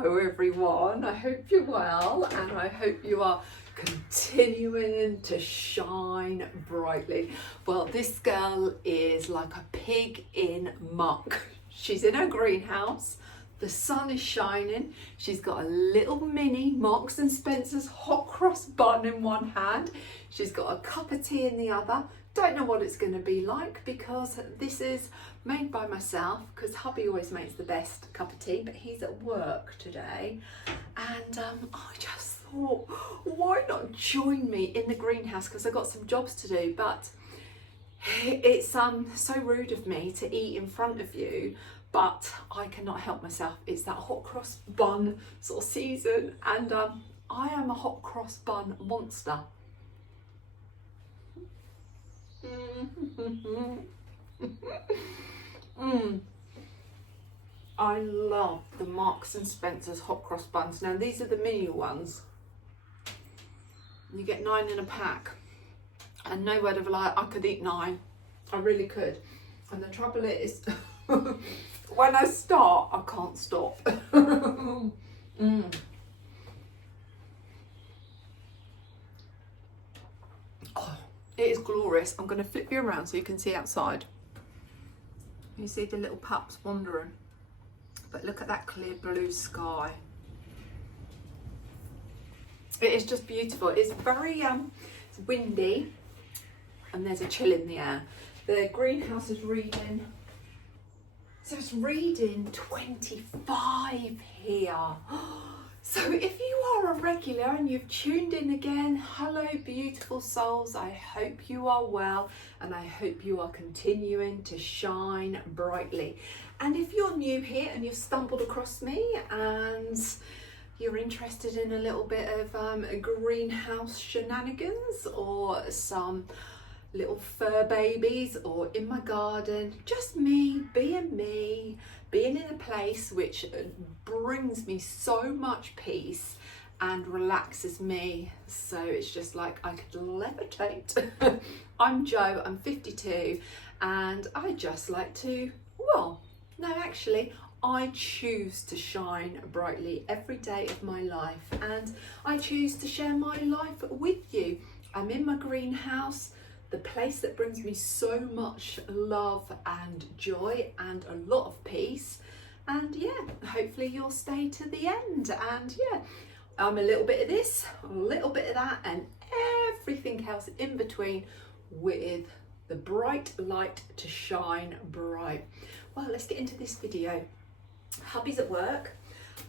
Hello everyone, I hope you're well and I hope you are continuing to shine brightly. Well, this girl is like a pig in muck. She's in her greenhouse, the sun is shining, she's got a little mini Marks and Spencer's hot cross bun in one hand, she's got a cup of tea in the other. Don't know what it's going to be like because this is made by myself, because hubby always makes the best cup of tea, but he's at work today, and I just thought, why not join me in the greenhouse, because I've got some jobs to do. But it's so rude of me to eat in front of you, but I cannot help myself. It's that hot cross bun sort of season, and I am a hot cross bun monster. I love the Marks and Spencer's hot cross buns. Now these are the mini ones. You get 9 in a pack, and no word of a lie, I could eat 9. I really could. And the trouble is, when I start, I can't stop. It is glorious. I'm going to flip you around so you can see outside. You see the little pups wandering, but look at that clear blue sky. It is just beautiful. It's very it's windy and there's a chill in the air. The greenhouse is reading, so it's reading 25 here. So if you are a regular and you've tuned in again, hello beautiful souls, I hope you are well and I hope you are continuing to shine brightly. And if you're new here and you've stumbled across me and you're interested in a little bit of greenhouse shenanigans or some little fur babies or in my garden, just me, being in a place which brings me so much peace and relaxes me, so it's just like I could levitate. I'm Jo, I'm 52, and I just like to, well, no, actually, I choose to shine brightly every day of my life, and I choose to share my life with you. I'm in my greenhouse, the place that brings me so much love and joy and a lot of peace. And yeah, hopefully you'll stay to the end. And yeah, I'm a little bit of this, a little bit of that, and everything else in between, with the bright light to shine bright. Well, let's get into this video. Hubby's at work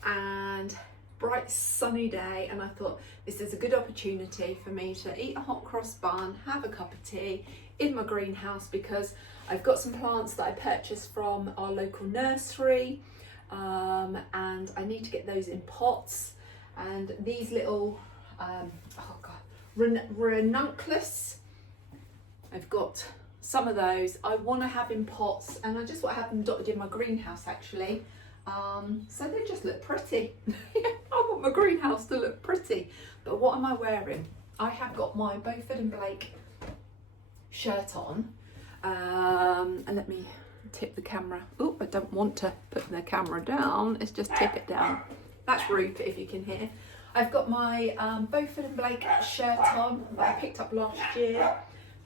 and bright sunny day, and I thought this is a good opportunity for me to eat a hot cross bun, have a cup of tea in my greenhouse, because I've got some plants that I purchased from our local nursery, and I need to get those in pots. And these little ranunculus, I've got some of those I want to have in pots, and I just want to have them dotted in my greenhouse actually. So they just look pretty. I want my greenhouse to look pretty. But what am I wearing? I have got my Beaufort and Blake shirt on. And let me tip the camera. Oh, I don't want to put the camera down. Let's just tip it down. That's rude if you can hear. I've got my Beaufort and Blake shirt on that I picked up last year.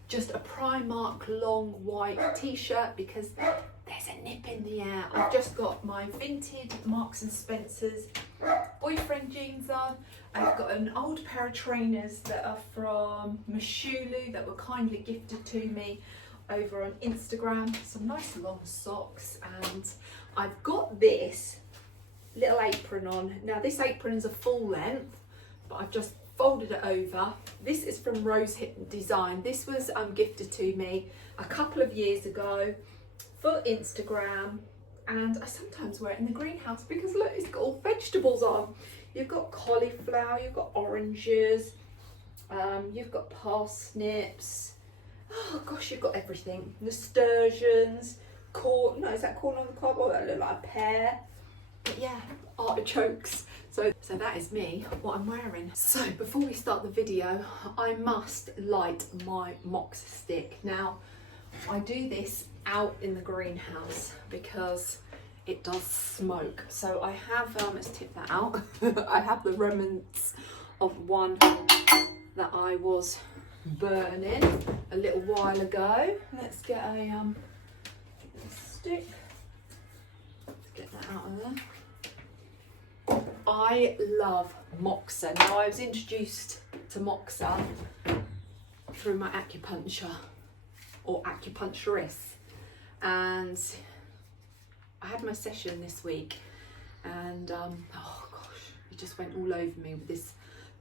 Just a Primark long white t-shirt because there's a nip in the air. I've just got my vintage Marks and Spencer's boyfriend jeans on. I've got an old pair of trainers that are from Mashulu that were kindly gifted to me over on Instagram. Some nice long socks, and I've got this little apron on. Now this apron is a full length, but I've just folded it over. This is from Rose Hip Design. This was gifted to me a couple of years ago for Instagram, and I sometimes wear it in the greenhouse because look, it's got all vegetables on. You've got cauliflower, you've got oranges, you've got parsnips, oh gosh, you've got everything. Nasturtiums, corn, no, is that corn on the cob? Oh, that look like a pear. But yeah, artichokes. So that is me, what I'm wearing. So before we start the video, I must light my moxa stick. Now, I do this out in the greenhouse because it does smoke. So I have, let's tip that out. I have the remnants of one that I was burning a little while ago. Let's get a stick. Let's get that out of there. I love moxa. Now I was introduced to moxa through my acupuncture or acupuncturist, and I had my session this week, and oh gosh, it just went all over me with this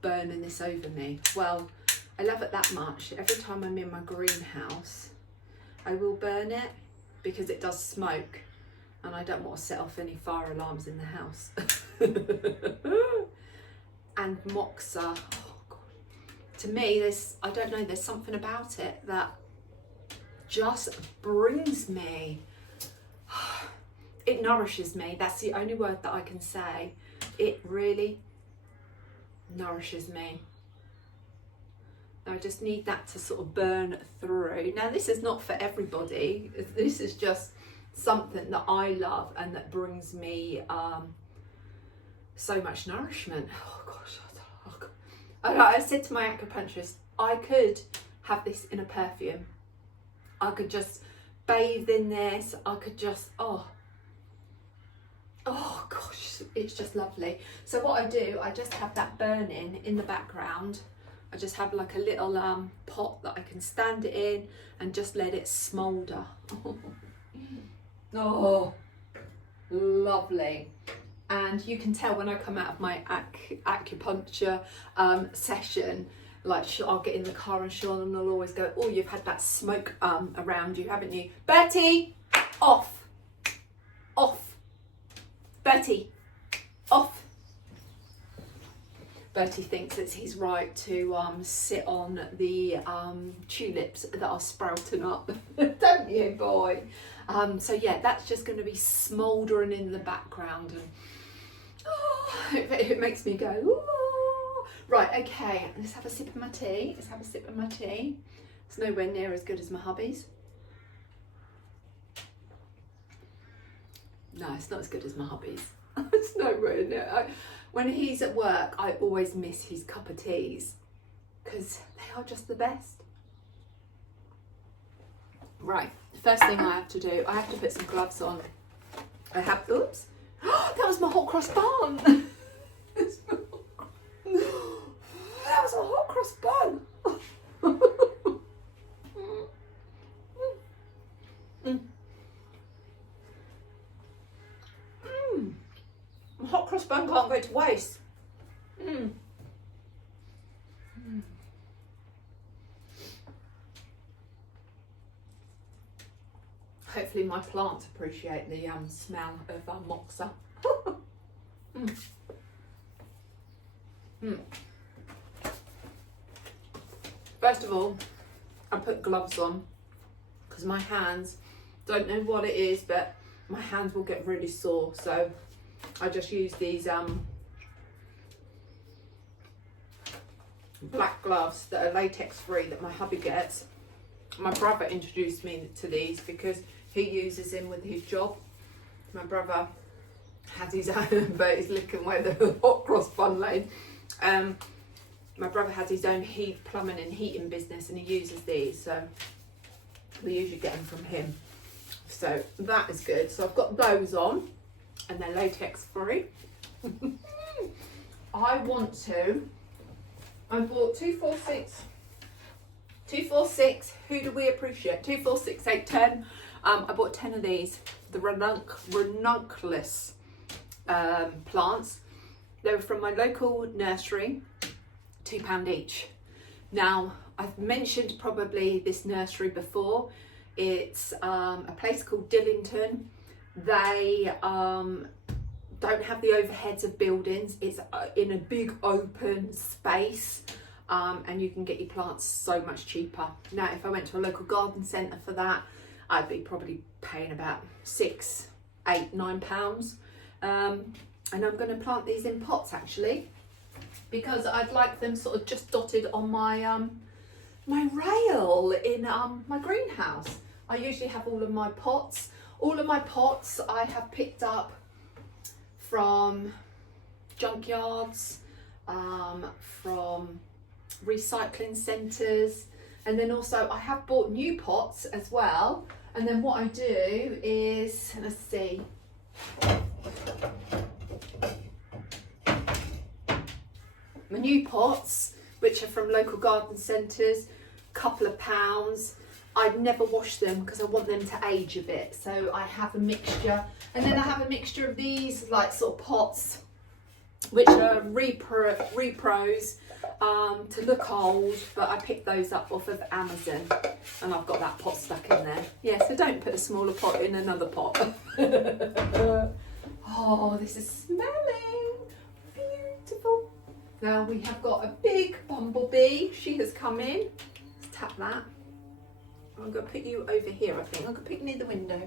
burning this over me. Well, I love it that much. Every time I'm in my greenhouse, I will burn it because it does smoke, and I don't want to set off any fire alarms in the house. And moxa, oh God. To me, I don't know, there's something about it that just brings me, it nourishes me. That's the only word that I can say. It really nourishes me. I just need that to sort of burn through. Now, this is not for everybody. This is just something that I love and that brings me so much nourishment. Oh gosh, I said to my acupuncturist, I could have this in a perfume. I could just bathe in this. I could just, oh gosh, it's just lovely. So what I do, I just have that burning in the background. I just have like a little pot that I can stand it in and just let it smoulder. Oh, lovely. And you can tell when I come out of my acupuncture session, like I'll get in the car and Sean will always go, oh, you've had that smoke around you, haven't you? Bertie, off. Bertie, off. Bertie thinks it's his right to sit on the tulips that are sprouting up. Don't you, boy? So yeah, that's just going to be smouldering in the background, and it makes me go, ooh. Right, okay, let's have a sip of my tea. It's nowhere near as good as my hubby's. No, it's not as good as my hubby's. It's nowhere near. When he's at work, I always miss his cup of teas because they are just the best. Right, first thing I have to do, I have to put some gloves on. Oops, that was my hot cross bun. That was a hot cross bun. Hot cross bun can't go to waste. Hopefully my plants appreciate the smell of moxa. First of all, I put gloves on because my hands, don't know what it is, but my hands will get really sore, so I just use these black gloves that are latex free that my hubby gets. My brother introduced me to these because he uses them with his job. My brother has his own, but he's looking where the hot cross bun lane. My brother has his own plumbing and heating business, and he uses these, so we usually get them from him. So that is good. So I've got those on, and they're latex free. I bought 246, who do we appreciate? 246, 8, 10. I bought 10 of these, the ranunculus plants. They were from my local nursery, £2 each. Now, I've mentioned probably this nursery before. It's a place called Dillington. They don't have the overheads of buildings. It's in a big open space, and you can get your plants so much cheaper. Now, if I went to a local garden centre for that, I'd be probably paying about £6, £8, £9. And I'm going to plant these in pots actually, because I'd like them sort of just dotted on my my rail in my greenhouse. I usually have all of my pots All of my pots I have picked up from junkyards, from recycling centres, and then also I have bought new pots as well. And then what I do is, let's see, my new pots, which are from local garden centres, couple of pounds. I'd never wash them because I want them to age a bit, so I have a mixture. And then I have a mixture of these like sort of pots which are repros to look old, but I picked those up off of Amazon and I've got that pot stuck in there. Yeah, so don't put a smaller pot in another pot. Oh, this is smelling beautiful. Now we have got a big bumblebee. She has come in. Let's tap that. I'm going to put you over here, I think. I'm going to put you near the window.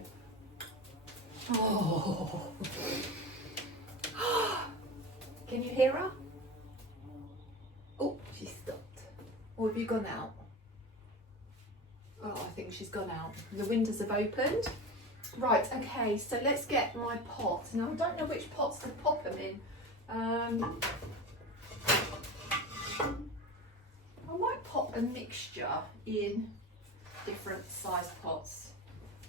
Oh. Can you hear her? Oh, she stopped. Or have you gone out? Oh, I think she's gone out. The windows have opened. Right, okay, so let's get my pot. Now, I don't know which pots to pop them in. I might pop a mixture in different size pots.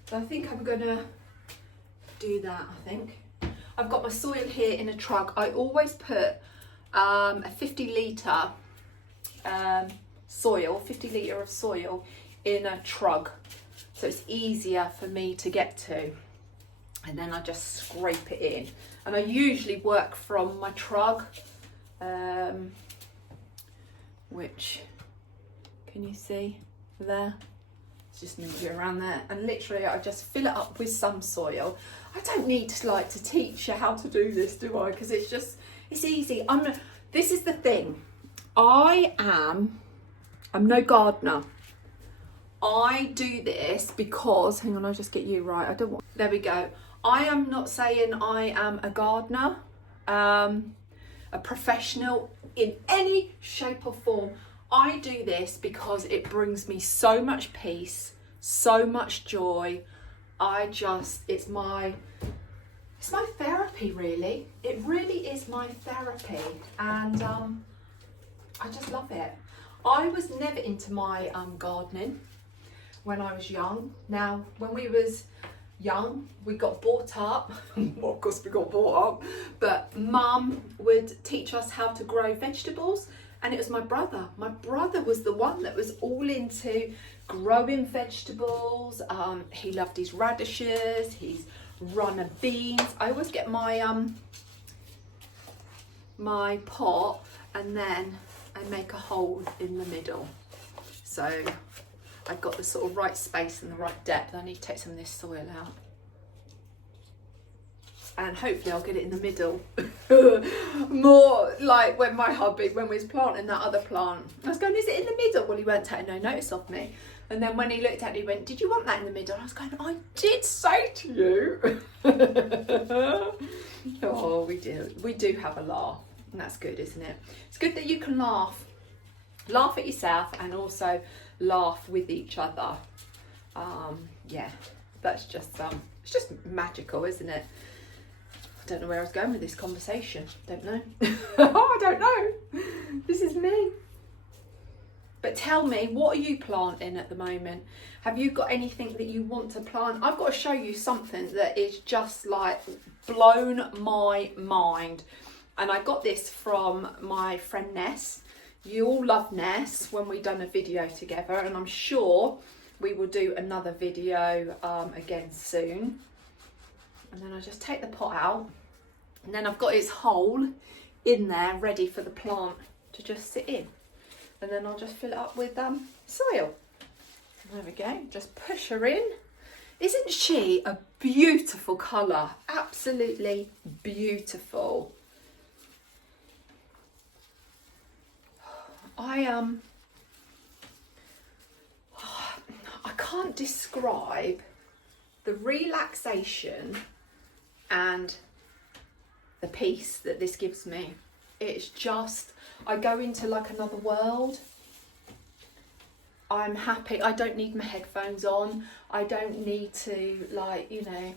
So I think I'm gonna do that, I think. I've got my soil here in a trug. I always put a 50 litre soil, 50 litre of soil in a trug. So it's easier for me to get to. And then I just scrape it in. And I usually work from my trug, which, can you see there? It's just move it around there. And literally I just fill it up with some soil. I don't need to like to teach you how to do this, do I? Because it's just, it's easy. This is the thing. I'm no gardener. I do this because, hang on, I'll just get you right. There we go. I am not saying I am a gardener, a professional in any shape or form. I do this because it brings me so much peace, so much joy. It's my therapy, really. It really is my therapy, and I just love it. I was never into my gardening when I was young. Now, when we was young, we got brought up. Well, of course we got brought up, but Mum would teach us how to grow vegetables, and it was my brother. My brother was the one that was all into growing vegetables. He loved his radishes, his runner beans. I always get my my pot, and then I make a hole in the middle. So I've got the sort of right space and the right depth. I need to take some of this soil out. And hopefully I'll get it in the middle. More like when we was planting that other plant. I was going, is it in the middle? Well, he weren't taking no notice of me. And then when he looked at it, he went, did you want that in the middle? And I was going, I did say to you. Oh, we do. We do have a laugh. And that's good, isn't it? It's good that you can laugh. Laugh at yourself and also laugh with each other. Yeah, that's just it's just magical, isn't it? I don't know where I was going with this conversation. Don't know. Oh, I don't know. This is me. But tell me, what are you planting at the moment? Have you got anything that you want to plant? I've got to show you something that is just like blown my mind. And I got this from my friend Ness. You all love Ness when we done a video together, and I'm sure we will do another video again soon. And then I just take the pot out, and then I've got its hole in there ready for the plant to just sit in. And then I'll just fill it up with soil. There we go, just push her in. Isn't she a beautiful colour? Absolutely beautiful. I can't describe the relaxation and the peace that this gives me. It's just, I go into like another world. I'm happy. I don't need my headphones on. I don't need to, like, you know,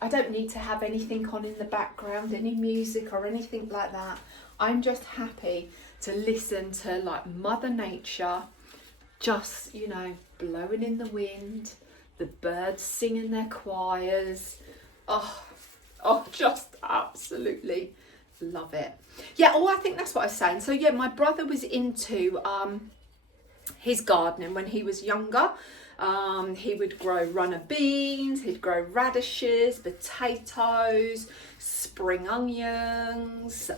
I don't need to have anything on in the background, any music or anything like that. I'm just happy to listen to like Mother Nature, just, you know, blowing in the wind, the birds singing their choirs. Oh, just absolutely love it. Yeah, oh, I think that's what I was saying. So yeah, my brother was into his gardening when he was younger. He would grow runner beans, he'd grow radishes, potatoes, spring onions,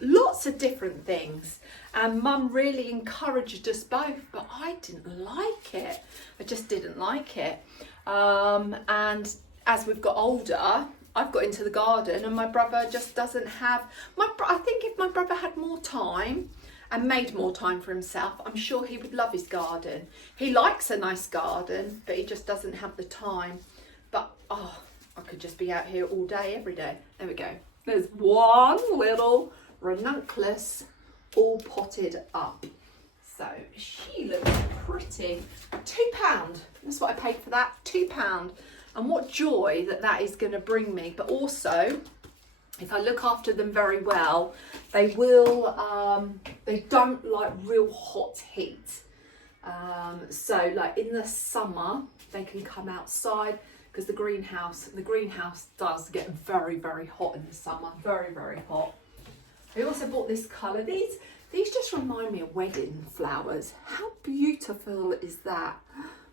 lots of different things. And Mum really encouraged us both, but I didn't like it. I just didn't like it. And as we've got older, I've got into the garden, and my brother just doesn't have. I think if my brother had more time and made more time for himself, I'm sure he would love his garden. He likes a nice garden, but he just doesn't have the time. But oh, I could just be out here all day, every day. There we go. There's one little ranunculus all potted up. So she looks pretty. £2. That's what I paid for that, £2. And what joy that is going to bring me. But also, if I look after them very well, they will, they don't like real hot heat. So like in the summer, they can come outside, because the greenhouse does get very, very hot in the summer. Very, very hot. I also bought this colour. These just remind me of wedding flowers. How beautiful is that?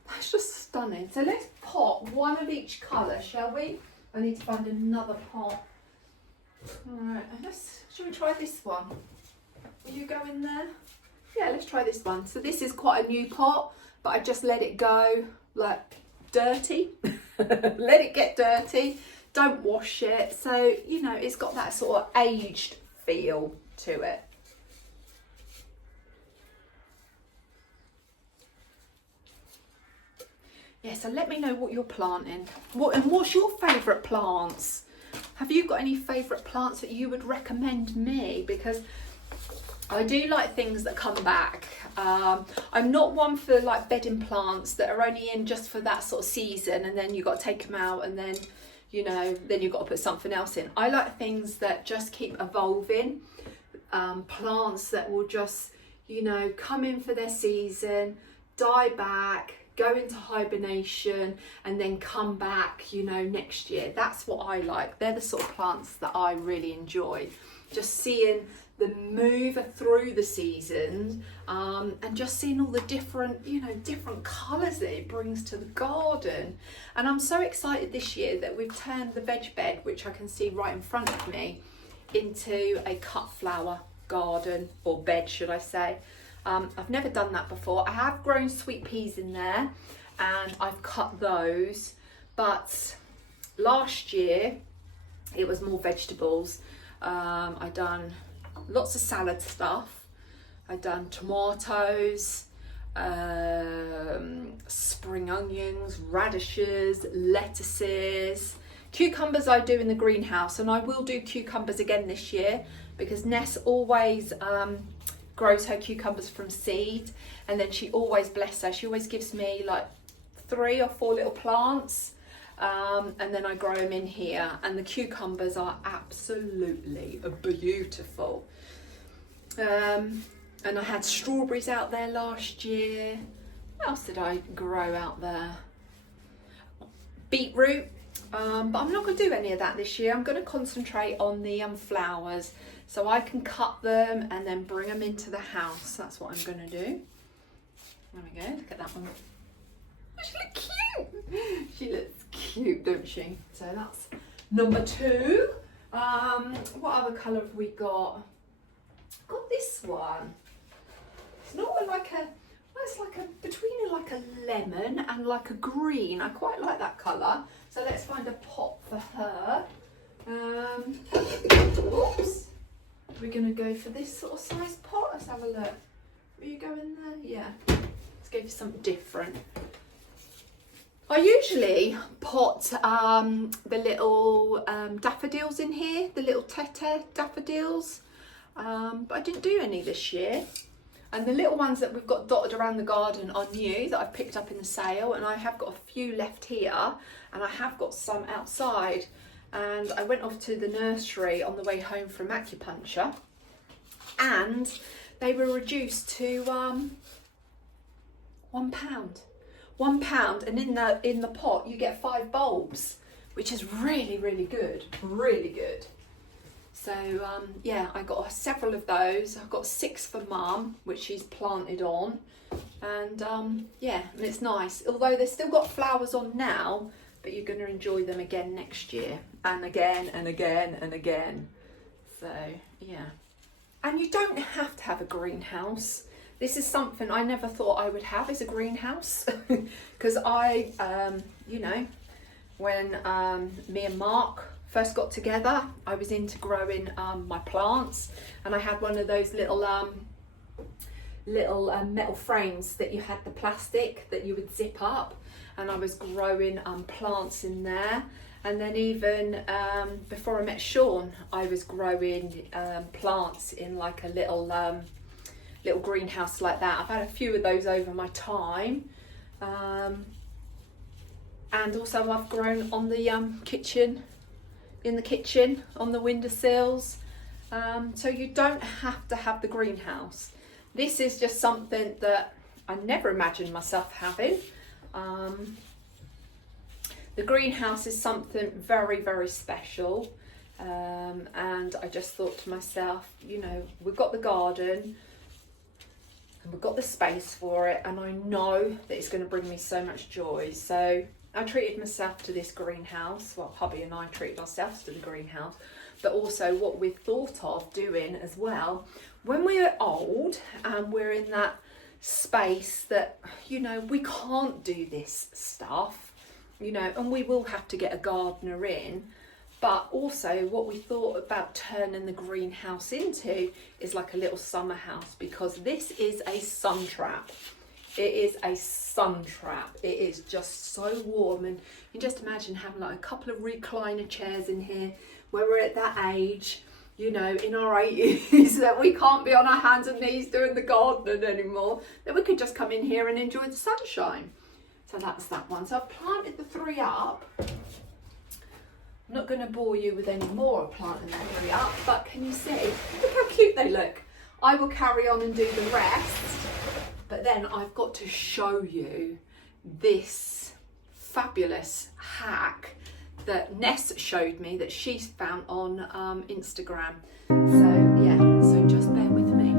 That's just stunning. So let's pot one of each colour, shall we? I need to find another pot. Alright, shall we try this one? Will you go in there? Yeah, let's try this one. So this is quite a new pot, but I just let it go, like, dirty. Let it get dirty. Don't wash it. So, you know, it's got that sort of aged feel to it. Yeah, so let me know what you're planting. What's your favourite plants? Have you got any favourite plants that you would recommend me? Because I do like things that come back. I'm not one for like bedding plants that are only in just for that sort of season, and then you've got to take them out, and then, you know, then you've got to put something else in. I like things that just keep evolving. Plants that will just, you know, come in for their season, die back, go into hibernation, and then come back, you know, next year. That's what I like. They're the sort of plants that I really enjoy. Just seeing the move through the seasons, and just seeing all the different, you know, different colours that it brings to the garden. And I'm so excited this year that we've turned the veg bed, which I can see right in front of me, into a cut flower garden, or bed, should I say. I've never done that before. I have grown sweet peas in there, and I've cut those, but last year it was more vegetables. I done lots of salad stuff. I done tomatoes, spring onions, radishes, lettuces, cucumbers I do in the greenhouse, and I will do cucumbers again this year, because Ness always grows her cucumbers from seed, and then she always, bless her, she always gives me like 3 or 4 little plants, and then I grow them in here, and the cucumbers are absolutely beautiful. And I had strawberries out there last year. What else did I grow out there? Beetroot, but I'm not going to do any of that this year. I'm going to concentrate on the flowers, so I can cut them and then bring them into the house. That's what I'm going to do. There we go, look at that one. Oh, she looks cute. She looks cute, don't she? So that's number 2. What other colour have we got? Got this one. It's not like a, well, it's like a, between like a lemon and like a green. I quite like that colour. So let's find a pot for her. Oops. We're going to go for this sort of size pot. Let's have a look. Will you go in there? Yeah. Let's go for something different. I usually pot the little daffodils in here, the little tete daffodils, but I didn't do any this year. And the little ones that we've got dotted around the garden are new that I've picked up in the sale, and I have got a few left here, and I have got some outside. And I went off to the nursery on the way home from acupuncture, and they were reduced to £1. £1, and in the pot you get 5 bulbs, which is really, really good, really good. So yeah, I got several of those. I've got 6 for Mum, which she's planted on, and yeah, and it's nice. Although they've still got flowers on now, but you're going to enjoy them again next year, and again and again and again. So yeah, and you don't have to have a greenhouse. This is something I never thought I would have, is a greenhouse, because I, you know, when me and Mark first got together, I was into growing my plants, and I had one of those little metal frames that you had the plastic that you would zip up, and I was growing plants in there. And then even before I met Sean, I was growing plants in like a little greenhouse like that. I've had a few of those over my time, and also I've grown on the in the kitchen, on the windowsills. So you don't have to have the greenhouse. This is just something that I never imagined myself having. The greenhouse is something very, very special, and I just thought to myself, you know, we've got the garden and we've got the space for it, and I know that it's going to bring me so much joy. So I treated myself to this greenhouse. Well, hubby and I treated ourselves to the greenhouse, but also what we've thought of doing as well when we're old and we're in that space that, you know, we can't do this stuff, you know, and we will have to get a gardener in. But also what we thought about turning the greenhouse into is like a little summer house, because this is a sun trap. It is a sun trap. It is just so warm, and you just imagine having like a couple of recliner chairs in here where we're at that age, you know, in our 80s, that we can't be on our hands and knees doing the gardening anymore, that we could just come in here and enjoy the sunshine. So that's that one. So I've planted the 3 up. I'm not going to bore you with any more of planting the 3 up, but can you see? Look how cute they look. I will carry on and do the rest, but then I've got to show you this fabulous hack that Ness showed me, that she's found on Instagram. So yeah, so just bear with me.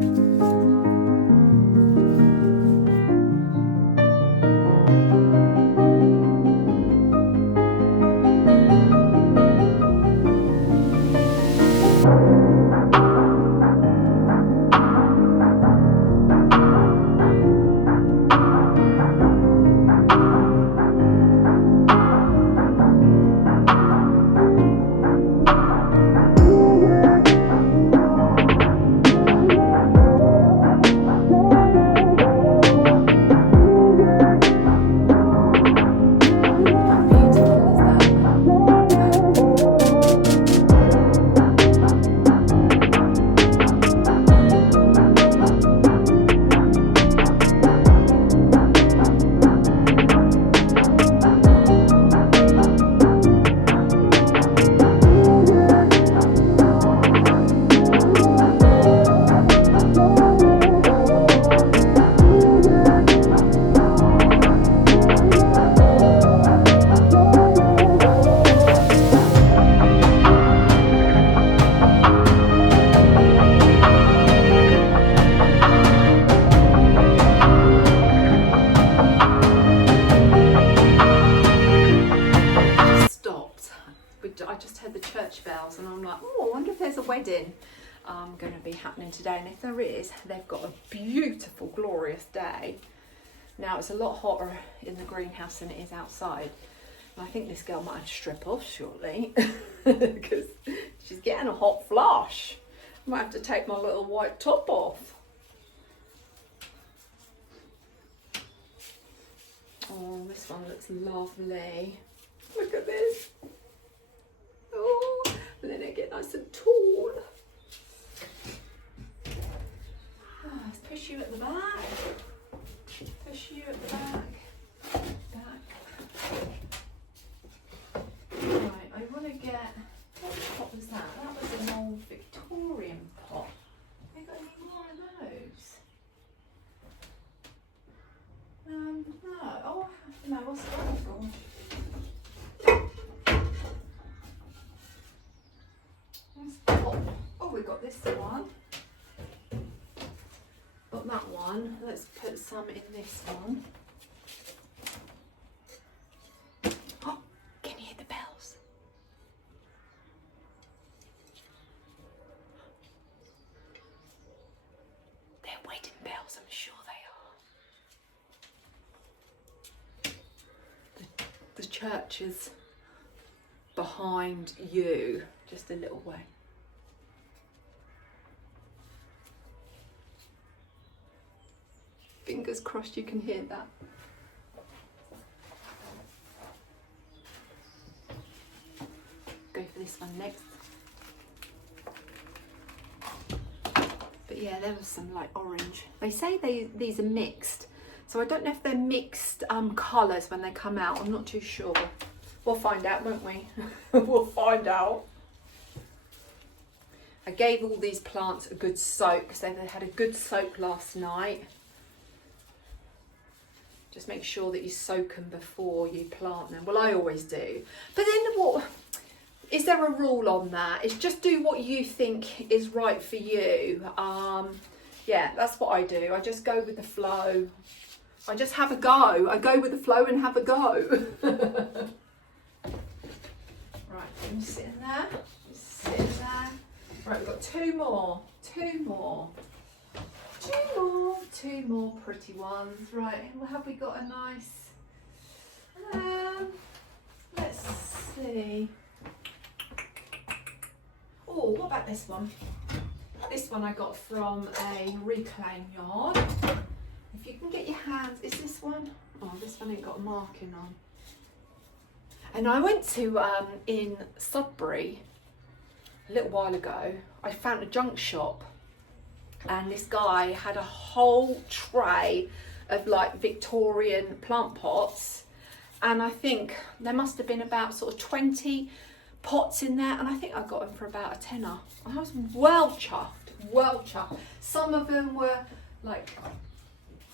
And I'm like, oh, I wonder if there's a wedding going to be happening today. And if there is, they've got a beautiful, glorious day. Now, it's a lot hotter in the greenhouse than it is outside. And I think this girl might have to strip off shortly because she's getting a hot flush. I might have to take my little white top off. Oh, this one looks lovely. Look at this. Oh, and then it get nice and tall. Oh, let's push you at the back. we got this one. Got that one. Let's put some in this one. Oh, can you hear the bells? They're wedding bells, I'm sure they are. The church is behind you, just a little way. Fingers crossed you can hear that. Go for this one next. But yeah, there was some like orange. They say these are mixed, so I don't know if they're mixed colours when they come out. I'm not too sure. We'll find out, won't we? We'll find out. I gave all these plants a good soak because they had a good soak last night. Just make sure that you soak them before you plant them. Well, I always do. But then what, is there a rule on that? It's just do what you think is right for you. Yeah, that's what I do. I just go with the flow. I just have a go. I go with the flow and have a go. Right, I'm sitting there. Sitting there. Right, we've got two more. Two more pretty ones. Right, and have we got a nice, let's see. Oh, what about this one? This one I got from a reclaim yard. If you can get your hands, is this one? Oh, this one ain't got a marking on. And I went to, in Sudbury a little while ago, I found a junk shop. And this guy had a whole tray of like Victorian plant pots, and I think there must have been about sort of 20 pots in there, and I think I got them for about a tenner. I was well chuffed. Some of them were like,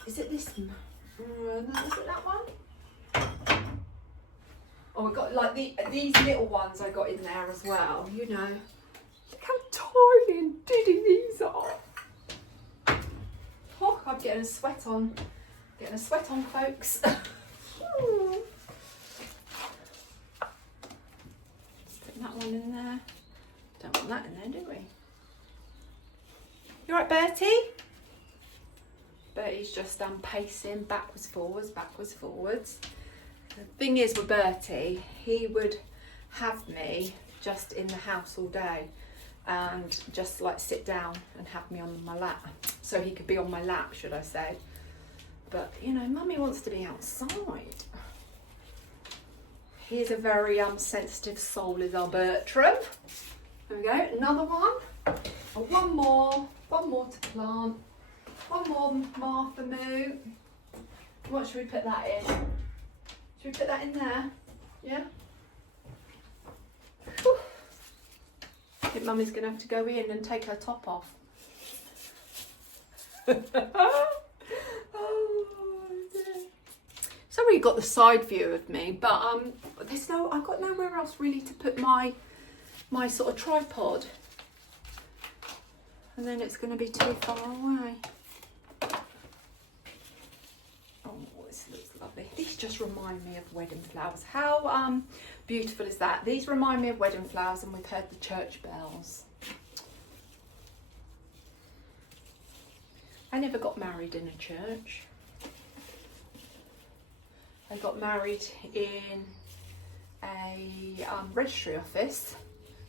is it this one? No, is it that one? Oh, we got like these little ones I got in there as well, you know. Look how tiny and diddy these are. Oh, I'm getting a sweat on. Folks. Put that one in there. Don't want that in there, do we? You alright, Bertie? Bertie's just pacing backwards, forwards. The thing is with Bertie, he would have me just in the house all day and just like sit down and have me on my lap, so he could be on my lap, should I say. But you know, Mummy wants to be outside. He's a very sensitive soul, is our Bertram. There we go, another one. Oh, one more to plant. One more Martha Moo. What should we put that in? Should we put that in there? Yeah? Whew. I think Mummy's going to have to go in and take her top off. Oh, dear. Sorry you got the side view of me, but I've got nowhere else really to put my sort of tripod. And then it's going to be too far away. Oh, this looks lovely. These just remind me of wedding flowers. How beautiful is that? These remind me of wedding flowers, and we've heard the church bells. I never got married in a church. I got married in a registry office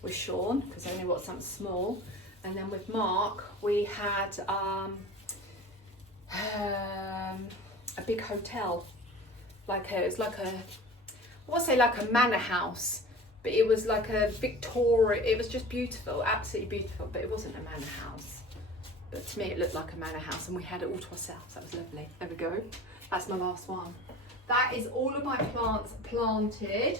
with Sean, because I only got something small. And then with Mark, we had a big hotel. It was like a manor house, but it was like a Victoria. It was just beautiful, absolutely beautiful, but it wasn't a manor house. But to me, it looked like a manor house, and we had it all to ourselves. That was lovely. There we go. That's my last one. That is all of my plants planted.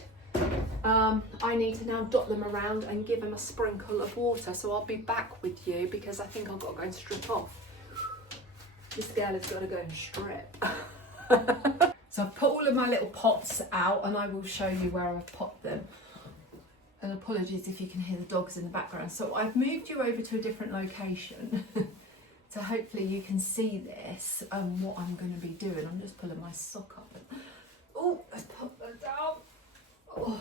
I need to now dot them around and give them a sprinkle of water. So I'll be back with you, because I think I've got to go and strip off. This girl has got to go and strip. So I've put all of my little pots out, and I will show you where I've popped them. And apologies if you can hear the dogs in the background. So I've moved you over to a different location. So hopefully you can see this, what I'm going to be doing. I'm just pulling my sock up. Oh, let's put that down. Oh,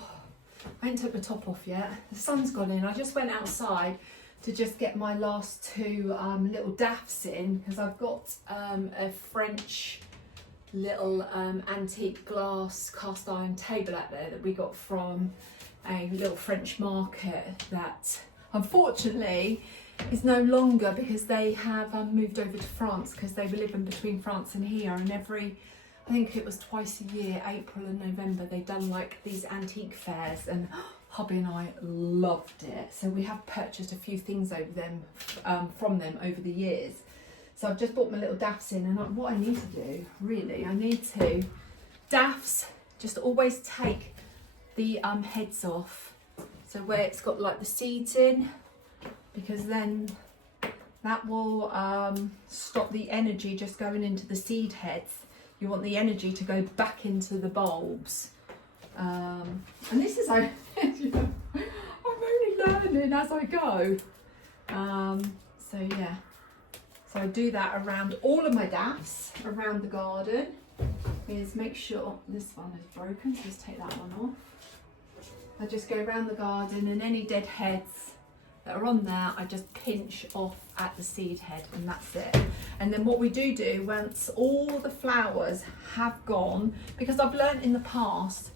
I haven't took the top off yet. The sun's gone in. I just went outside to just get my last two little daffs in, because I've got a French little antique glass cast iron table out there that we got from a little French market that unfortunately is no longer, because they have moved over to France, because they were living between France and here, and I think it was twice a year, April and November, they've done like these antique fairs, and hubby and I loved it. So we have purchased a few things over them from them over the years. So I've just bought my little daffs in, and what I need to do, really, daffs, just always take the heads off. So where it's got like the seeds in, because then that will stop the energy just going into the seed heads. You want the energy to go back into the bulbs. And this is, I'm only learning as I go. So yeah, so I do that around all of my daffs, around the garden, is make sure this one is broken, so just take that one off. I just go around the garden, and any dead heads that are on there, I just pinch off at the seed head, and that's it. And then what we do once all the flowers have gone, because I've learnt in the past,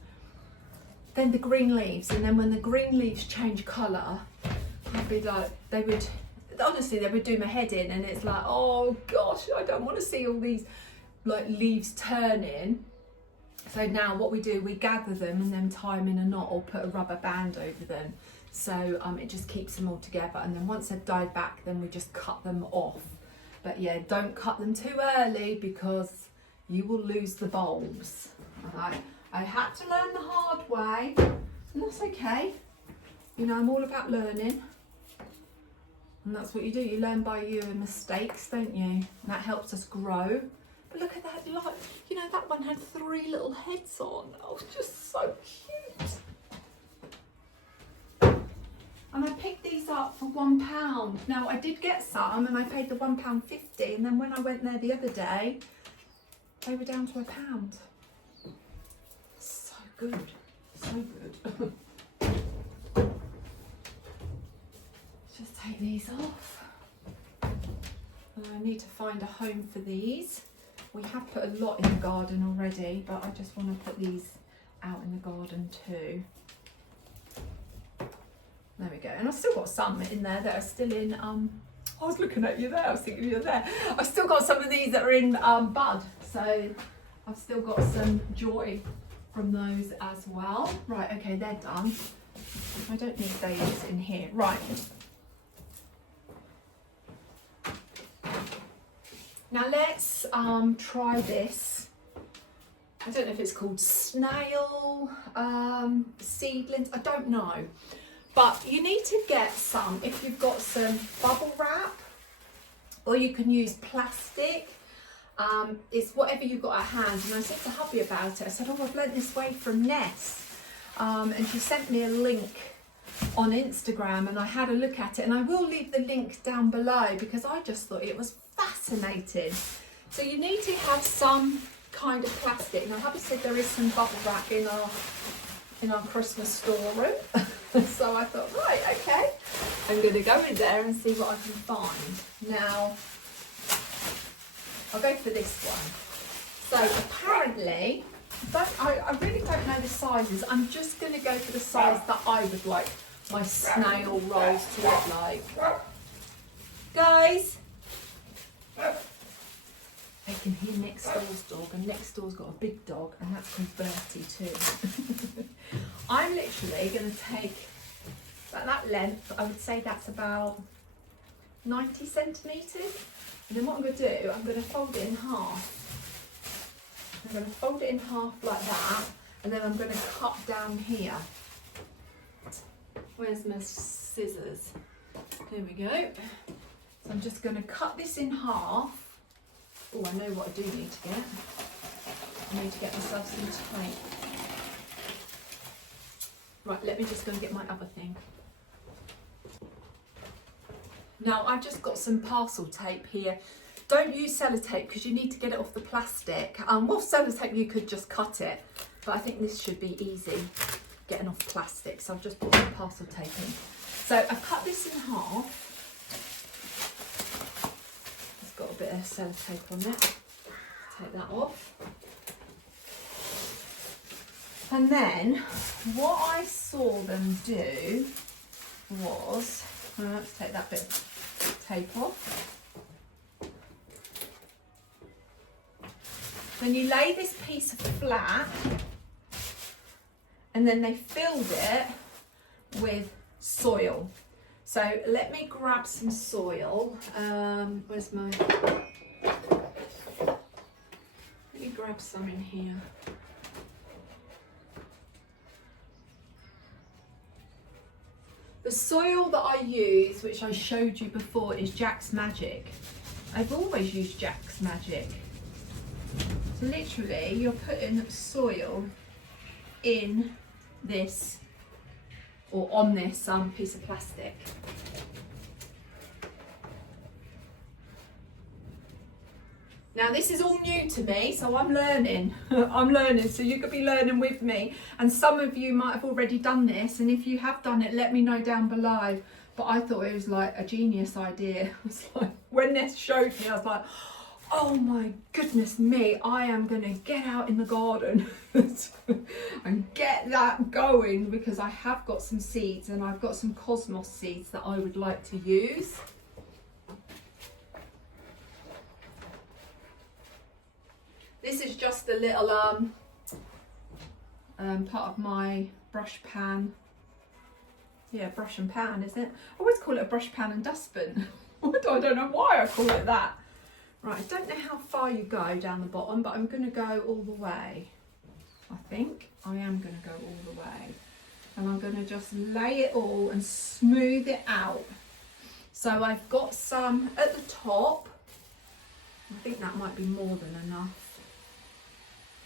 then the green leaves, and then when the green leaves change colour, I'd be like, they would do my head in, and it's like, oh gosh, I don't want to see all these like leaves turning. So now what we do, we gather them and then tie them in a knot, or put a rubber band over them. So it just keeps them all together, and then once they've died back, then we just cut them off. But yeah, don't cut them too early, because you will lose the bulbs. I had to learn the hard way, and that's okay. You know, I'm all about learning, and that's what you do. You learn by your mistakes, don't you? And that helps us grow. But look at that, like, you know, that one had 3 little heads on. Oh, just so cute. And I picked these up for £1. Now I did get some, and I paid the £1.50, and then when I went there the other day, they were down to £1. So good, so good. Just take these off. And I need to find a home for these. We have put a lot in the garden already, but I just want to put these out in the garden too. There we go. And I've still got some in there that are still in, I was looking at you there, I was thinking you were there. I've still got some of these that are in bud, so I've still got some joy from those as well. Right, okay, they're done. I don't need those in here. Right. Now let's try this. I don't know if it's called snail seedlings, I don't know. But you need to get some, if you've got some bubble wrap, or you can use plastic. It's whatever you've got at hand. And I said to hubby about it, I said, oh, I've learnt this way from Ness. And she sent me a link on Instagram, and I had a look at it, and I will leave the link down below, because I just thought it was fascinating. So you need to have some kind of plastic. Now hubby said there is some bubble wrap in our Christmas storeroom. So I thought, right, okay, I'm going to go in there and see what I can find. Now, I'll go for this one. So apparently, I really don't know the sizes. I'm just going to go for the size that I would like my snail rolls to look like. Guys, they can hear next door's dog, and next door's got a big dog, and that's called Bertie too. I'm literally going to take that length. I would say that's about 90 centimetres. And then what I'm going to do, I'm going to fold it in half. I'm going to fold it in half like that, and then I'm going to cut down here. Where's my scissors? There we go. So I'm just going to cut this in half. Oh, I know what I do need to get. I need to get myself some tape. Right, let me just go and get my other thing. Now I've just got some parcel tape here. Don't use sellotape because you need to get it off the plastic. With sellotape you could just cut it, but I think this should be easy getting off plastic. So I've just put some parcel tape in. So I've cut this in half. It's got a bit of sellotape on it. Take that off. And then what I saw them do was, let's take that bit of tape off. Then you lay this piece of flat and then they filled it with soil. So let me grab some soil. Where's my, let me grab some in here. The soil that I use, which I showed you before, is Jack's Magic. I've always used Jack's Magic. So literally you're putting soil in this, or on this piece of plastic. Now this is all new to me, so I'm learning. I'm learning, so you could be learning with me. And some of you might have already done this, and if you have done it, let me know down below. But I thought it was like a genius idea. I was like, when this showed me, I was like, oh my goodness me, I am gonna get out in the garden and get that going, because I have got some seeds and I've got some cosmos seeds that I would like to use. This is just a little part of my brush pan. Yeah, brush and pan, isn't it? I always call it a brush pan and dustbin. I don't know why I call it that. Right, I don't know how far you go down the bottom, but I'm going to go all the way. I think I am going to go all the way. And I'm going to just lay it all and smooth it out. So I've got some at the top. I think that might be more than enough.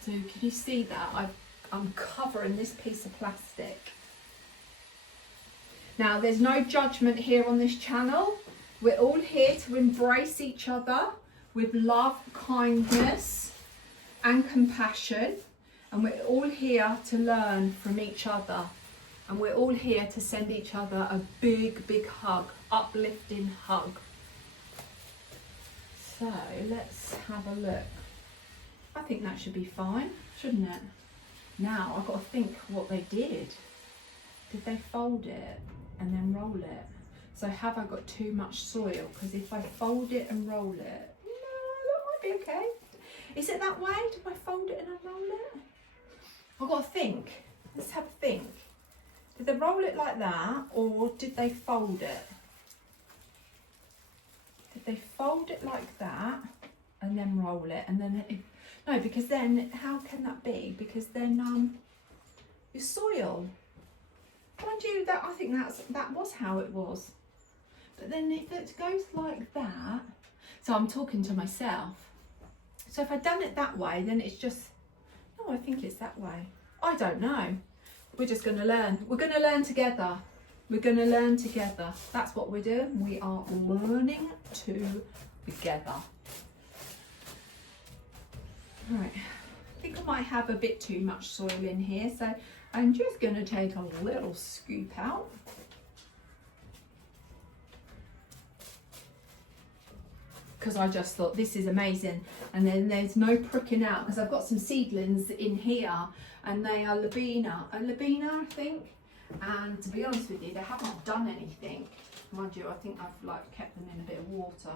So can you see that? I'm covering this piece of plastic. Now there's no judgment here on this channel. We're all here to embrace each other with love, kindness and compassion. And we're all here to learn from each other. And we're all here to send each other a big, big hug, uplifting hug. So let's have a look. I think that should be fine, shouldn't it? Now I've got to think what they did. Did they fold it and then roll it? So have I got too much soil? Because if I fold it and roll it, no, that might be okay. Is it that way? Did I fold it and unroll it? I've got to think. Let's have a think. Did they roll it like that, or did they fold it? Did they fold it like that and then roll it, and then it, no, because then how can that be? Because then your soil. Mind you, that I think that was how it was. But then if it goes like that, so I'm talking to myself. So if I'd done it that way, then it's just, no, I think it's that way. I don't know. We're just going to learn. We're going to learn together. We're going to learn together. That's what we're doing. We are learning together. Right. I think I might have a bit too much soil in here, so I'm just going to take a little scoop out. Because I just thought this is amazing, and then there's no pricking out, because I've got some seedlings in here and they are Labina I think, and to be honest with you, they haven't done anything. Mind you, I think I've like kept them in a bit of water.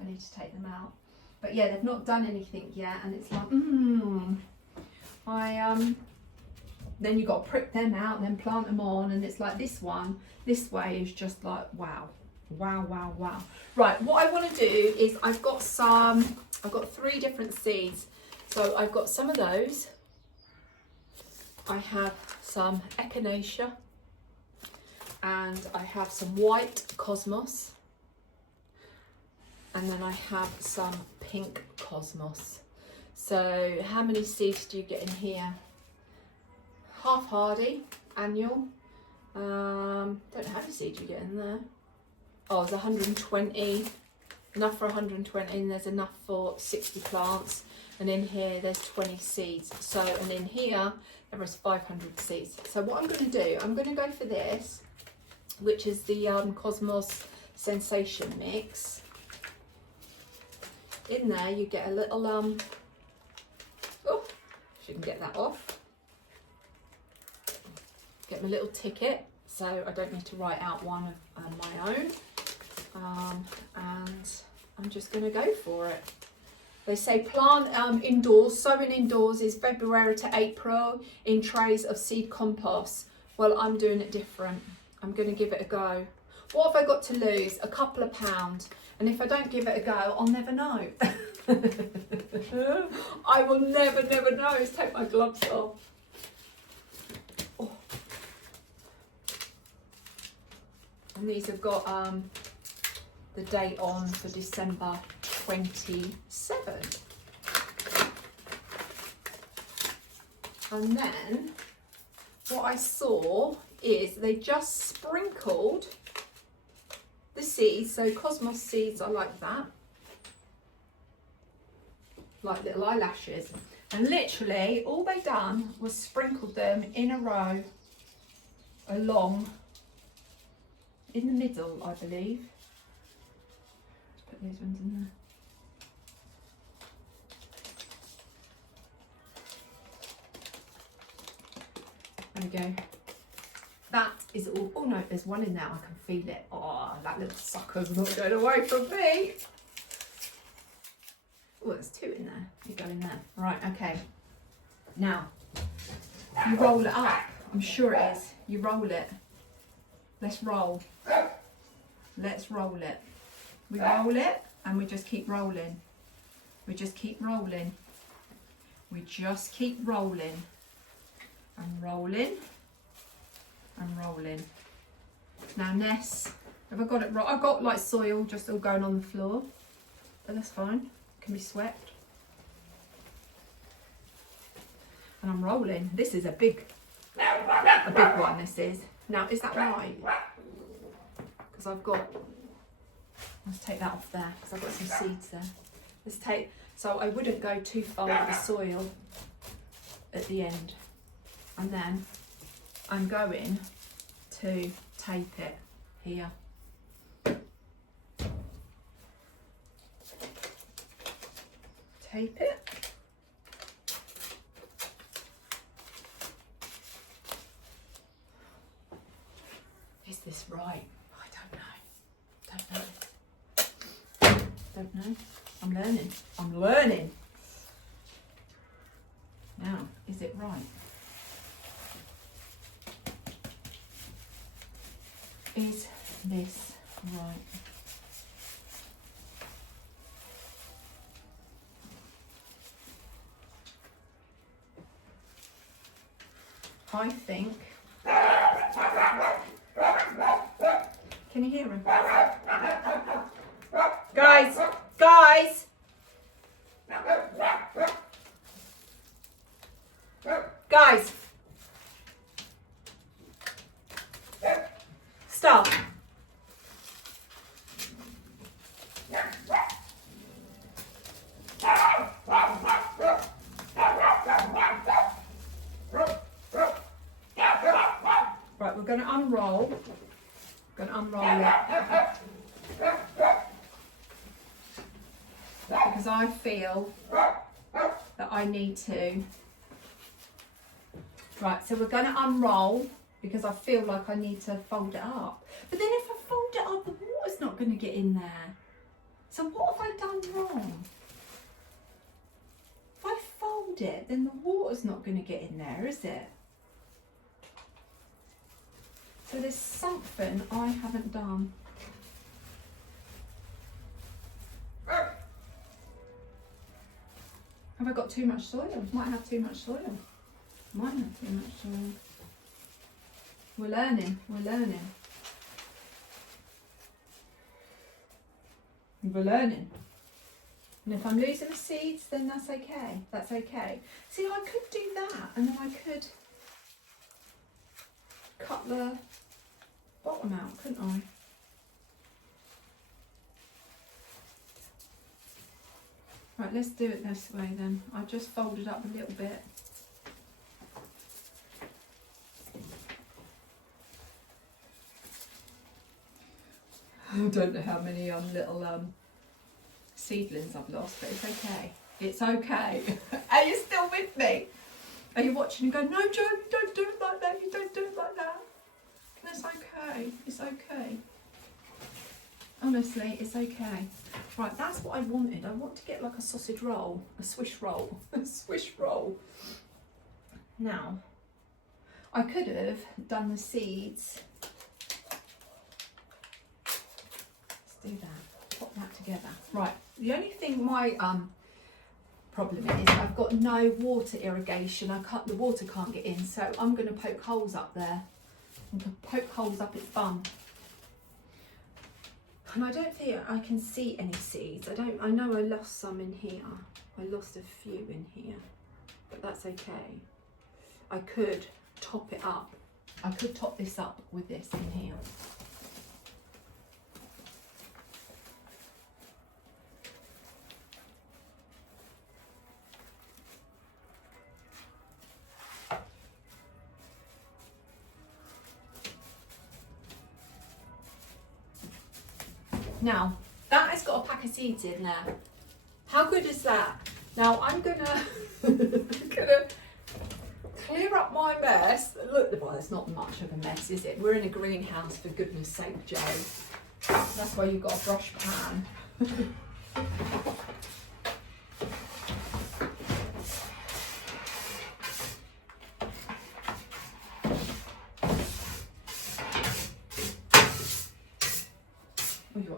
I need to take them out, but yeah, they've not done anything yet, and it's like then you've got to prick them out and then plant them on, and it's like this one this way is just like wow. Wow, wow, wow. Right, what I want to do is I've got 3 different seeds. So I've got some of those. I have some echinacea, and I have some white cosmos, and then I have some pink cosmos. So how many seeds do you get in here? Half hardy, annual, Don't know how many seeds you get in there. Oh, there's 120, enough for 120, and there's enough for 60 plants. And in here, there's 20 seeds. So, and in here, there is 500 seeds. So what I'm going to do, I'm going to go for this, which is the Cosmos Sensation Mix. In there, you get a little, oh, shouldn't get that off. Get my little ticket, so I don't need to write out one of my own. And I'm just going to go for it. They say plant indoors, sowing indoors is February to April in trays of seed compost. Well, I'm doing it different. I'm going to give it a go. What have I got to lose? A couple of pounds. And if I don't give it a go, I'll never know. I will never know. Let's take my gloves off. Oh. And these have got the date on for December 27. And then what I saw is they just sprinkled the seeds. So Cosmos seeds are like that, like little eyelashes, and literally all they done was sprinkled them in a row along in the middle, I believe. Let's put these ones in there. There we go. That is all. Oh no, there's one in there. I can feel it. Oh, that little sucker's not going away from me. Oh, there's two in there. You go in there. Right, okay. Now, you roll it up. I'm sure it is. You roll it. Let's roll. Let's roll it. We roll it and we just keep rolling. We just keep rolling. We just keep rolling. And rolling. And rolling. Now Ness, have I got it right? I've got like soil just all going on the floor. But that's fine. Can be swept. And I'm rolling. This is a big one, this is. Now, is that right? Because I've got, let's take that off there, because I've got some seeds there. Let's take, so I wouldn't go too far with the soil at the end. And then I'm going to tape it here. Tape it. Is this right? I don't know. Don't know. I'm learning. I'm learning. Now, is it right? Is this right? I think. Can you hear him? Guys! Guys! Guys! Stop! Right, we're going to unroll. We're going to unroll it. Because I feel that I need to. Right, so we're going to unroll because I feel like I need to fold it up. But then if I fold it up, the water's not going to get in there. So what have I done wrong? If I fold it, then the water's not going to get in there, is it? So there's something I haven't done. Have I got too much soil? Might have too much soil. Might have too much soil. We're learning. We're learning. We're learning. And if I'm losing the seeds, then that's okay. That's okay. See, I could do that, and then I could cut the bottom out, couldn't I? Right, let's do it this way then. I've just folded up a little bit. I don't know how many little seedlings I've lost, but it's okay. It's okay. Are you still with me? Are you watching and going, no, Jo, you don't do it like that, you don't do it like that? It's okay, it's okay. Honestly, it's okay. Right, that's what I wanted. I want to get like a sausage roll, a swish roll, a swish roll. Now, I could have done the seeds. Let's do that, pop that together. Right, the only thing my problem is I've got no water irrigation. The water can't get in, so I'm going to poke holes up there. I'm going to poke holes up its bum. And I don't think I can see any seeds. I know I lost some in here. I lost a few in here, but that's okay. I could top it up. I could top this up with this in here. Now, that has got a pack of seeds in there. How good is that? Now, I'm gonna, clear up my mess. Look, well, it's not much of a mess, is it? We're in a greenhouse, for goodness sake, Jo. That's why you've got a brush pan.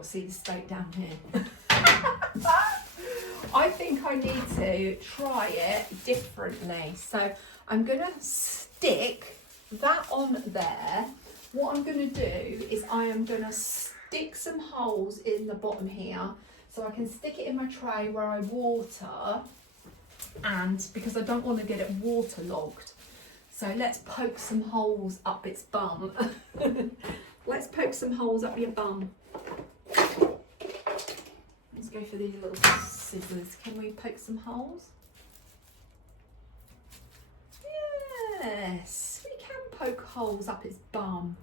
See the state down here. I think I need to try it differently. So I'm going to stick that on there. What I'm going to do is I am going to stick some holes in the bottom here so I can stick it in my tray where I water, and because I don't want to get it waterlogged. So let's poke some holes up its bum. Let's poke some holes up your bum. Let's go for these little scissors. Can we poke some holes? Yes, we can poke holes up its bum.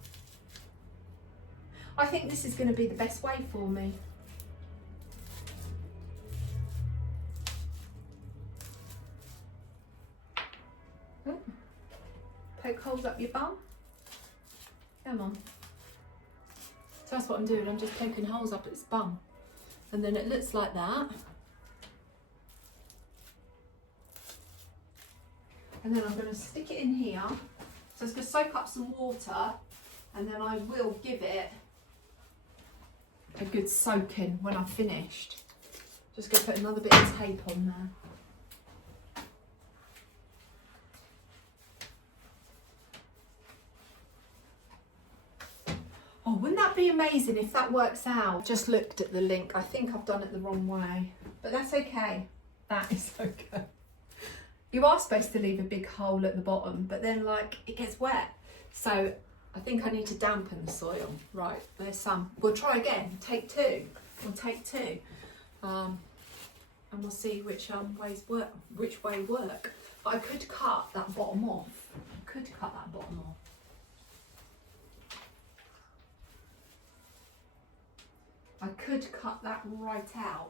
I think this is going to be the best way for me. Ooh. Poke holes up your bum. Come on. So that's what I'm doing. I'm just poking holes up its bum. And then it looks like that. And then I'm going to stick it in here. So it's going to soak up some water, and then I will give it a good soaking when I've finished. Just going to put another bit of tape on there. Oh, wouldn't that be amazing if that works out? Just looked at the link. I think I've done it the wrong way, but that's okay. That is okay. You are supposed to leave a big hole at the bottom, but then like it gets wet. So I think I need to dampen the soil. Right, there's some. We'll try again. Take two. We'll take two. And we'll see which way work. But I could cut that bottom off. I could cut that right out.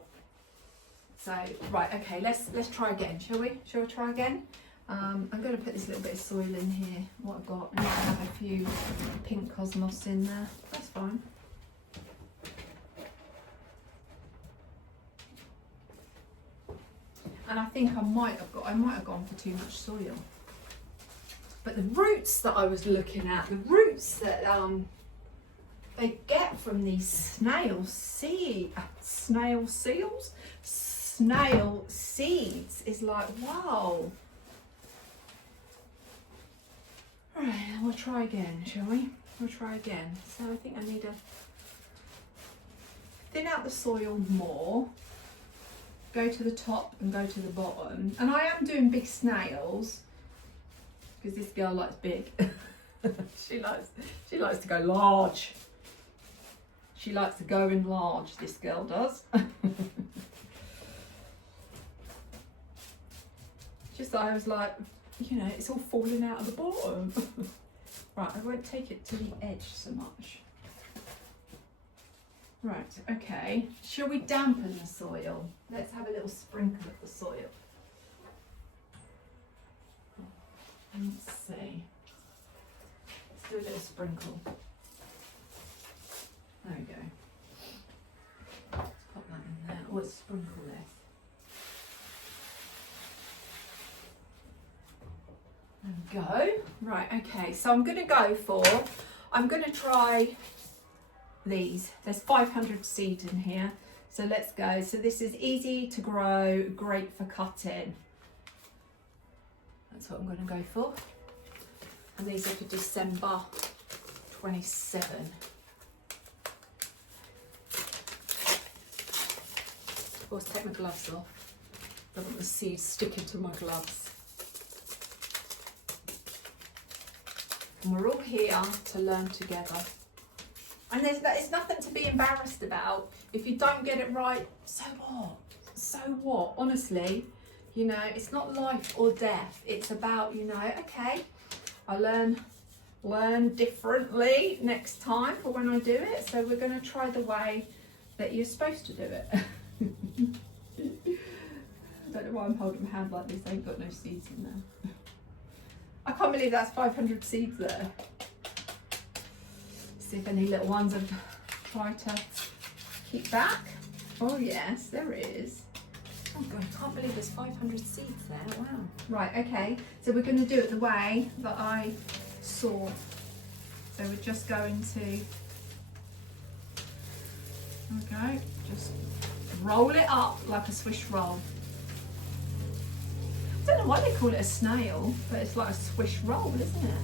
So, right, okay, let's try again, shall we? Shall we try again? I'm going to put this little bit of soil in here, what I've got. I might have a few pink cosmos in there. That's fine. And I think I might have gone for too much soil. But the roots that I was looking at, the roots that they get from these snail seeds is like, wow. All right, we'll try again, shall we? We'll try again. So I think I need to thin out the soil more, go to the top and go to the bottom. And I am doing big snails because this girl likes big. She likes to go large. She likes to go in large, this girl does. Just I was like, you know, it's all falling out of the bottom. Right, I won't take it to the edge so much. Right, okay. Shall we dampen the soil? Let's have a little sprinkle of the soil. Let's see. Let's do a little sprinkle. There we go. Let's pop that in there. Oh, let's sprinkle this. There we go. Right, okay. So I'm going to try these. There's 500 seeds in here. So let's go. So this is easy to grow, great for cutting. That's what I'm going to go for. And these are for December 27. Of course, take my gloves off. I don't want the seeds sticking to my gloves. And we're all here to learn together. And there's nothing to be embarrassed about. If you don't get it right, so what? So what? Honestly, you know, it's not life or death. It's about, you know, okay, I learn differently next time for when I do it. So we're going to try the way that you're supposed to do it. I don't know why I'm holding my hand like this. I ain't got no seeds in there. I can't believe that's 500 seeds there. See if any little ones have tried to keep back. Oh yes, there is. Oh God, I can't believe there's 500 seeds there. Wow. Right, okay. So we're going to do it the way that I saw. So we're just going to, okay, just roll it up like a swish roll. I don't know why they call it a snail, but it's like a swish roll, isn't it?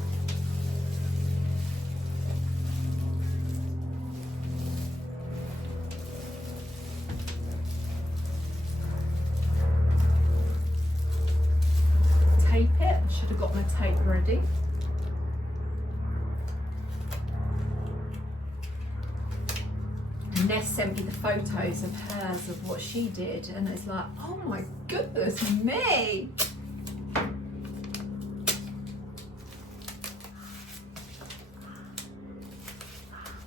Tape it. Should have got my tape ready. Ness sent me the photos of hers of what she did, and it's like, oh my goodness me!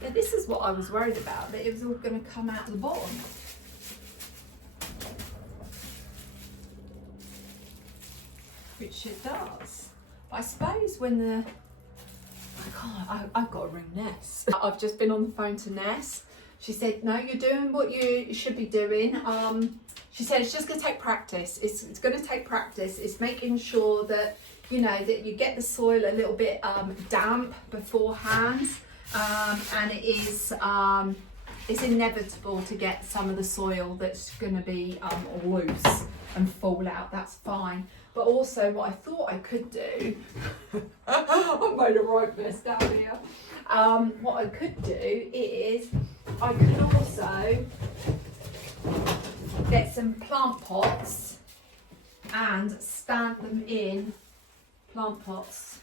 Yeah, this is what I was worried about, that it was all going to come out the bottom. Which it does. But I suppose when the... I've got to ring Ness. I've just been on the phone to Ness. She said, no, you're doing what you should be doing. She said, it's just going to take practice. It's going to take practice. It's making sure that, you know, that you get the soil a little bit damp beforehand. And it is, it's inevitable to get some of the soil that's going to be loose and fall out. That's fine. But also what I thought I could do, I made a right mess down here. What I could do is I could also get some plant pots and stand them in plant pots.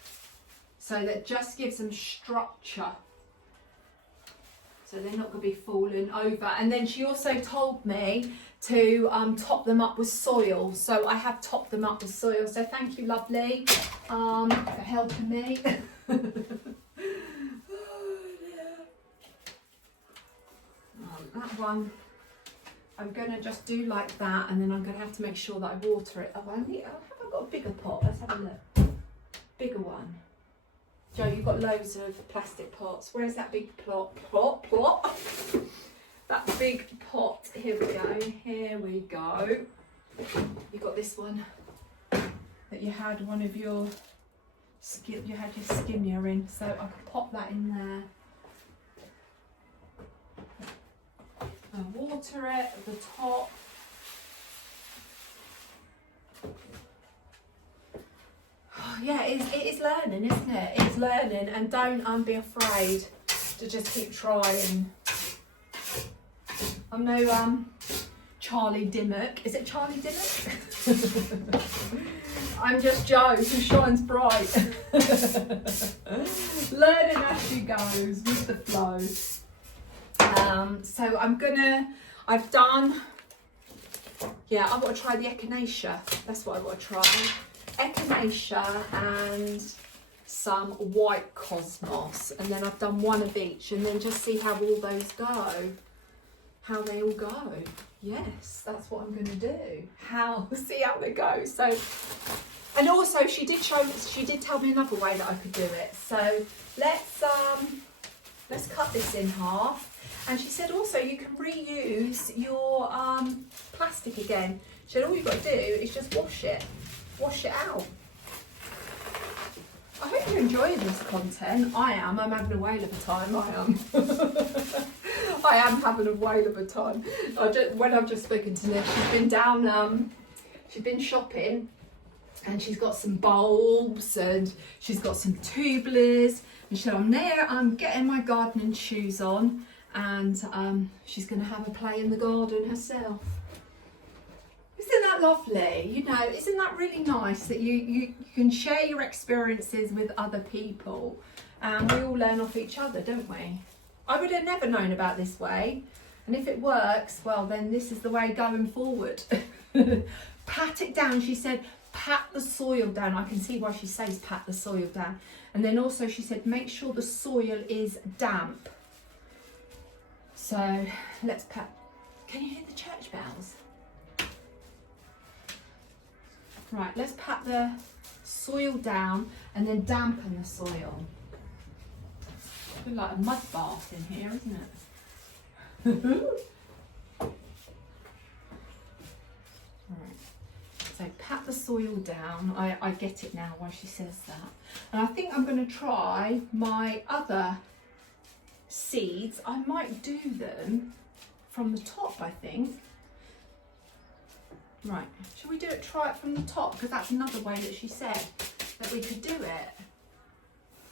So that just gives them structure. So they're not going to be falling over. And then she also told me to top them up with soil. So I have topped them up with soil. So thank you, lovely, for helping me. That one, I'm going to just do like that, and then I'm going to have to make sure that I water it. Oh, have I got a bigger pot? Let's have a look. Bigger one. Joe, you've got loads of plastic pots. Where's that big plot? That big pot. Here we go. Here we go. You got this one that you had one of your you had your skimmia in, so I could pop that in there. And water it at the top. Yeah, it is learning, isn't it? It's learning, and don't be afraid to just keep trying. I'm no Charlie Dimmock. Is it Charlie Dimmock? I'm just Jo, who shines bright. Learning as she goes with the flow. So I've done, yeah, I want to try the echinacea. That's what I want to try. Echinacea and some white cosmos. And then I've done one of each, and then just see how all those go. How they all go. Yes, that's what I'm going to do. See how they go. So, and also she did tell me another way that I could do it. So let's cut this in half. And she said also you can reuse your plastic again. She said all you've got to do is just wash it out. I hope you're enjoying this content. I am. I'm having a whale of a time. I am. I am having a whale of a time. When I've just spoken to Nick, she's been down, she's been shopping, and she's got some bulbs and she's got some tubulars. And she said, I'm getting my gardening shoes on, and she's going to have a play in the garden herself. Isn't that lovely? You know, isn't that really nice that you can share your experiences with other people, and we all learn off each other, don't we? I would have never known about this way, and if it works, well, then this is the way going forward. Pat it down. She said, pat the soil down. I can see why she says pat the soil down. And then also she said, make sure the soil is damp. So let's pat. Can you hear the church bells? Right, let's pat the soil down and then dampen the soil. It's a bit like a mud bath in here, isn't it? Right. So pat the soil down. I get it now why she says that. And I think I'm going to try my other seeds. I might do them from the top, I think. Right, shall we try it from the top? Because that's another way that she said that we could do it.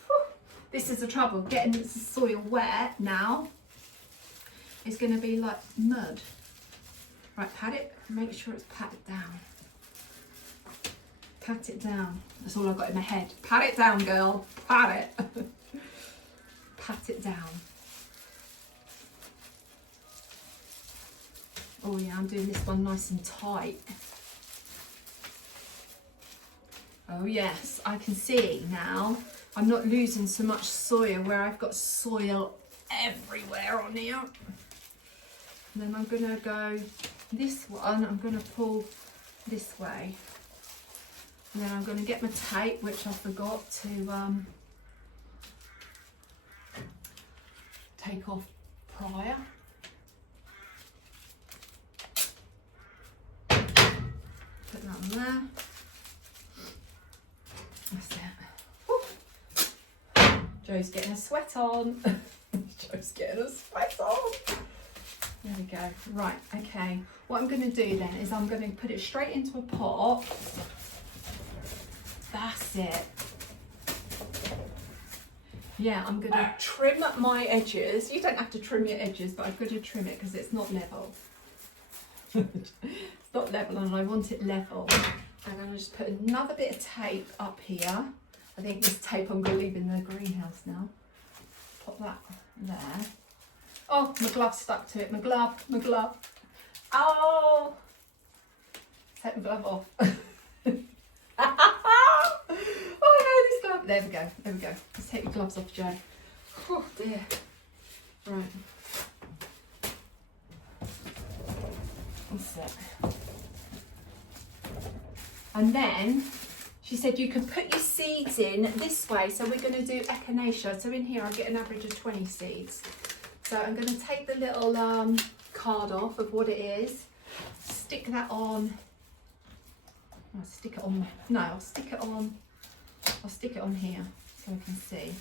Whew. This is the trouble, getting the soil wet now is going to be like mud. Right, pat it, make sure it's patted down. Pat it down. That's all I've got in my head. Pat it down, girl. Pat it. Pat it down. Oh yeah, I'm doing this one nice and tight. Oh yes, I can see now. I'm not losing so much soil where I've got soil everywhere on here. And then I'm gonna go this one, I'm gonna pull this way. And then I'm gonna get my tape, which I forgot to take off prior. Put that on there. That's it. Woo. Jo's getting a sweat on. Jo's getting a sweat on. There we go. Right, okay. What I'm going to do then is I'm going to put it straight into a pot. That's it. Yeah, I'm going to trim my edges. You don't have to trim your edges, but I'm going to trim it because it's not level. It's not level and I want it level. I'm going to just put another bit of tape up here. I think this tape I'm going to leave in the greenhouse now. Pop that there. Oh, my glove stuck to it. My glove. Oh! Take my glove off. Oh no, this glove. There we go. Let's take your gloves off, Jo. Oh dear. Right. That's it. And then she said you can put your seeds in this way. So we're going to do echinacea. So in here I get an average of 20 seeds. So I'm going to take the little card off of what it is. Stick that on. I'll stick it on. No, I'll stick it on. I'll stick it on here so I can see.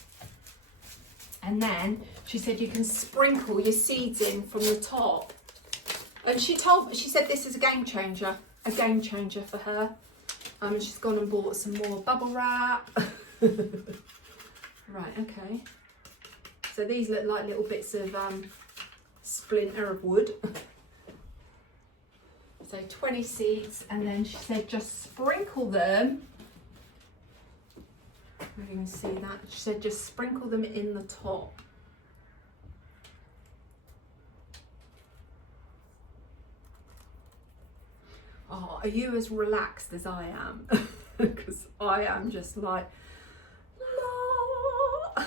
And then she said you can sprinkle your seeds in from the top. And she said this is a game changer for her. And she's gone and bought some more bubble wrap. Right, okay. So these look like little bits of splinter of wood. So 20 seeds, and then she said just sprinkle them. You can see that. She said just sprinkle them in the top. Oh, are you as relaxed as I am? Because I am just like, la.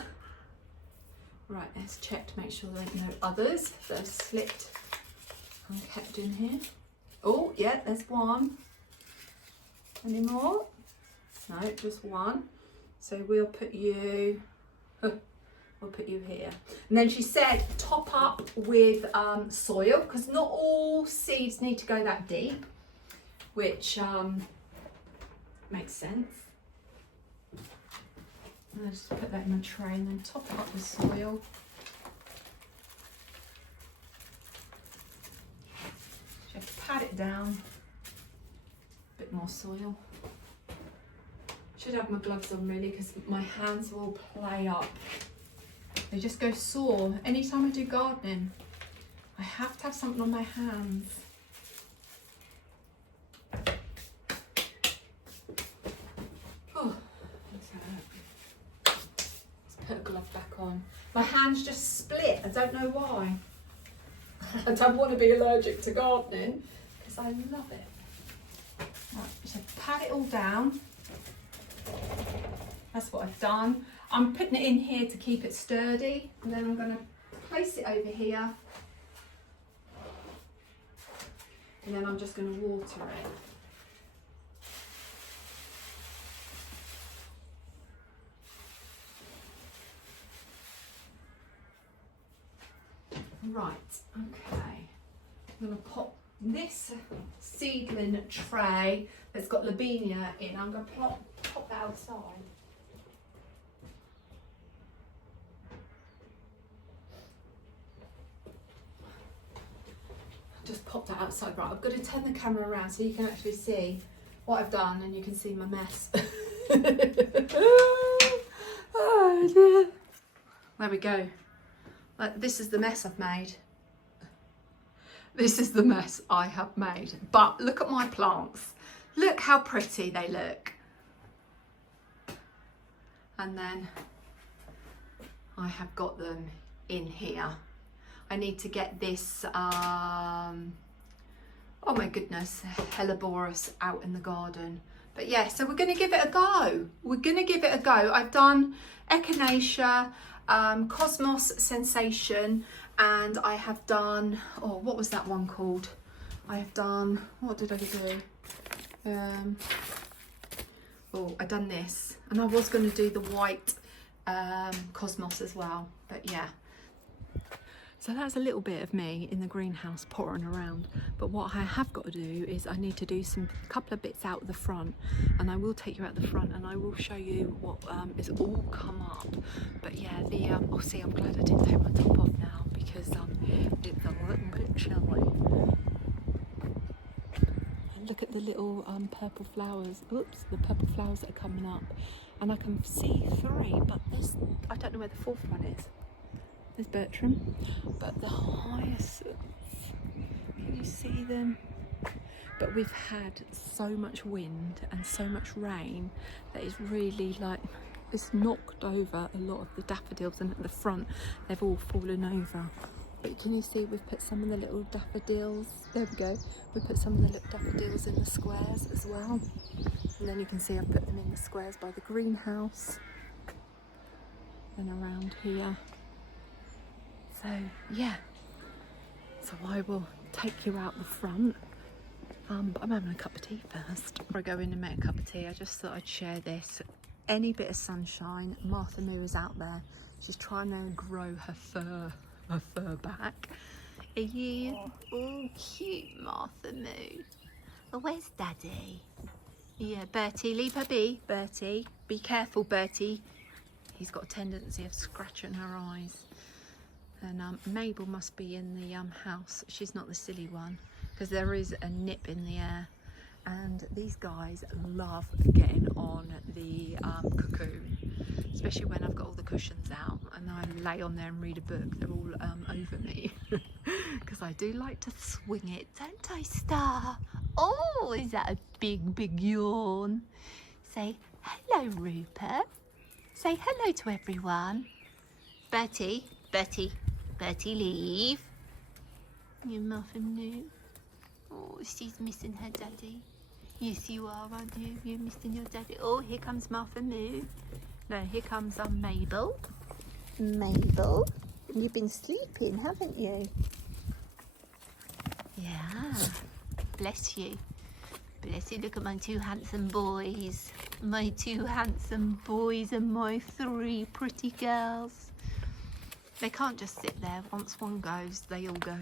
Right, let's check to make sure there are no others that are slipped and kept in here. Oh, yeah, there's one. Any more? No, just one. So we'll put you here. And then she said top up with soil, because not all seeds need to go that deep, which makes sense. And I'll just put that in a tray and then top it up with soil. Just pat it down. A bit more soil. Should have my gloves on really, because my hands will play up. They just go sore. Anytime I do gardening, I have to have something on my hands. Oh, let's put a glove back on. My hands just split. I don't know why. I don't want to be allergic to gardening, because I love it. Right, so pat it all down. That's what I've done. I'm putting it in here to keep it sturdy, and then I'm going to place it over here, and then I'm just going to water it. Right, okay. I'm going to pop this seedling tray that's got lobelia in. I'm going to pop that outside. Just pop that outside. Right, I've got to turn the camera around so you can actually see what I've done, and you can see my mess. Oh dear. There we go. This is the mess I've made. This is the mess I have made. But look at my plants. Look how pretty they look. And then I have got them in here. I need to get this, oh my goodness, Helleborus out in the garden. But yeah, so we're going to give it a go. We're going to give it a go. I've done echinacea, cosmos sensation, and I have done, oh, what was that one called? I have done, what did I do? Oh, I done this, and I was going to do the white cosmos as well, but yeah. So that's a little bit of me in the greenhouse pottering around, but what I have got to do is I need to do a couple of bits out the front, and I will take you out the front and I will show you what is all come up. But yeah, oh, see, I'm glad I didn't take my top off now, because it's a little bit chilly. And look at the little purple flowers. Oops, the purple flowers that are coming up, and I can see 3, but I don't know where the 4th one is. There's Bertram, but the hyacinths, can you see them? But we've had so much wind and so much rain that it's really like, it's knocked over a lot of the daffodils, and at the front they've all fallen over. But can you see we've put some of the little daffodils, there we go, we put some of the little daffodils in the squares as well. And then you can see I've put them in the squares by the greenhouse and around here. So yeah, so I will take you out the front, but I'm having a cup of tea first. Before I go in and make a cup of tea, I just thought I'd share this. Any bit of sunshine, Martha Moo is out there. She's trying to grow her fur back. Are you? Oh, cute Martha Moo. Oh, where's Daddy? Yeah, Bertie, leave her be. Bertie, be careful, Bertie. He's got a tendency of scratching her eyes. And Mabel must be in the house. She's not the silly one, because there is a nip in the air, and these guys love getting on the cocoon, especially when I've got all the cushions out and I lay on there and read a book. They're all over me because I do like to swing it, don't I, Star? Oh, is that a big, big yawn? Say hello, Rupert. Say hello to everyone. Bertie, Bertie, Bertie, leave. You muffin moo. Oh, she's missing her daddy. Yes, you are, aren't you? You're missing your daddy. Oh, here comes Martha Moo. No, here comes Mabel. Mabel, you've been sleeping, haven't you? Yeah. Bless you. Bless you. Look at my two handsome boys. My two handsome boys and my three pretty girls. They can't just sit there. Once one goes, they all go.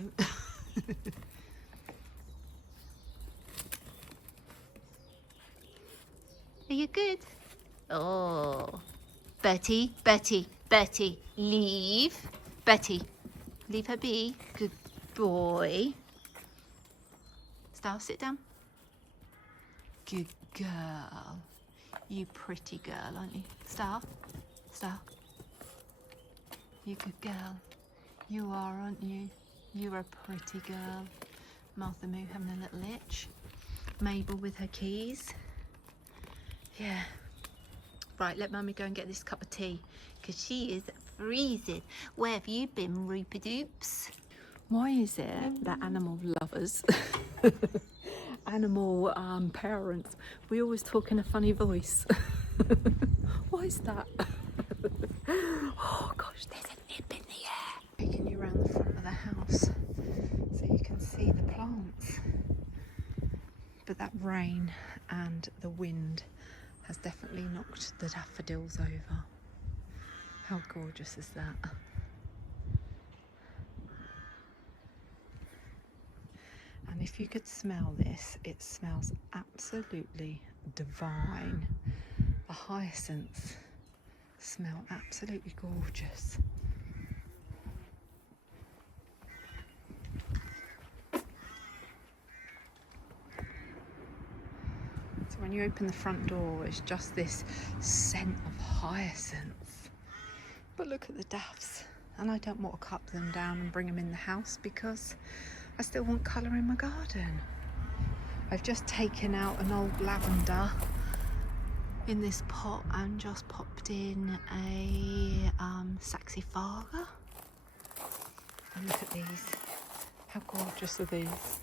Are you good? Oh. Betty, Betty, Betty, leave. Betty, leave her be. Good boy. Star, sit down. Good girl. You pretty girl, aren't you? Star, Star. You good girl. You are, aren't you? You're a pretty girl. Martha Moo having a little itch. Mabel with her keys. Yeah. Right, let Mummy go and get this cup of tea because she is freezing. Where have you been, Rupert Oops? Why is it that animal lovers, animal parents, we always talk in a funny voice? Why is that? Oh gosh, there's a nip in the air. Taking you around the front of the house so you can see the plants. But that rain and the wind has definitely knocked the daffodils over. How gorgeous is that? And if you could smell this, it smells absolutely divine. The hyacinths smell absolutely gorgeous. So when you open the front door, it's just this scent of hyacinths. But look at the daffs. And I don't want to cut them down and bring them in the house because I still want colour in my garden. I've just taken out an old lavender in this pot and just popped in a saxifraga. And look at these. How gorgeous are these?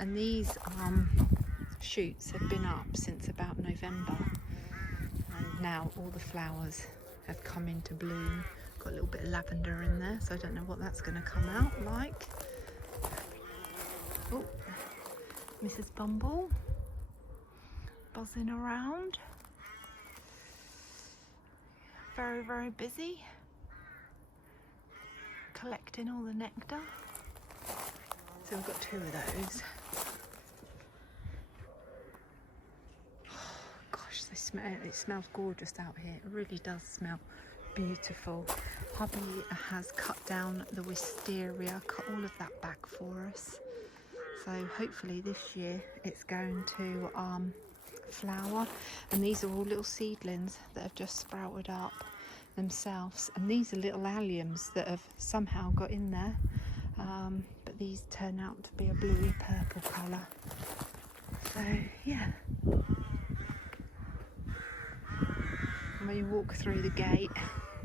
And these shoots have been up since about November. And now all the flowers have come into bloom. Got a little bit of lavender in there, so I don't know what that's going to come out like. Oh, Mrs. Bumble buzzing around. Very, very busy. Collecting all the nectar. So we've got 2 of those. Oh, gosh, it smells gorgeous out here. It really does smell beautiful. Hubby has cut down the wisteria, cut all of that back for us. So hopefully this year it's going to flower. And these are all little seedlings that have just sprouted up themselves. And these are little alliums that have somehow got in there. But these turn out to be a bluey purple colour. So yeah. When you walk through the gate,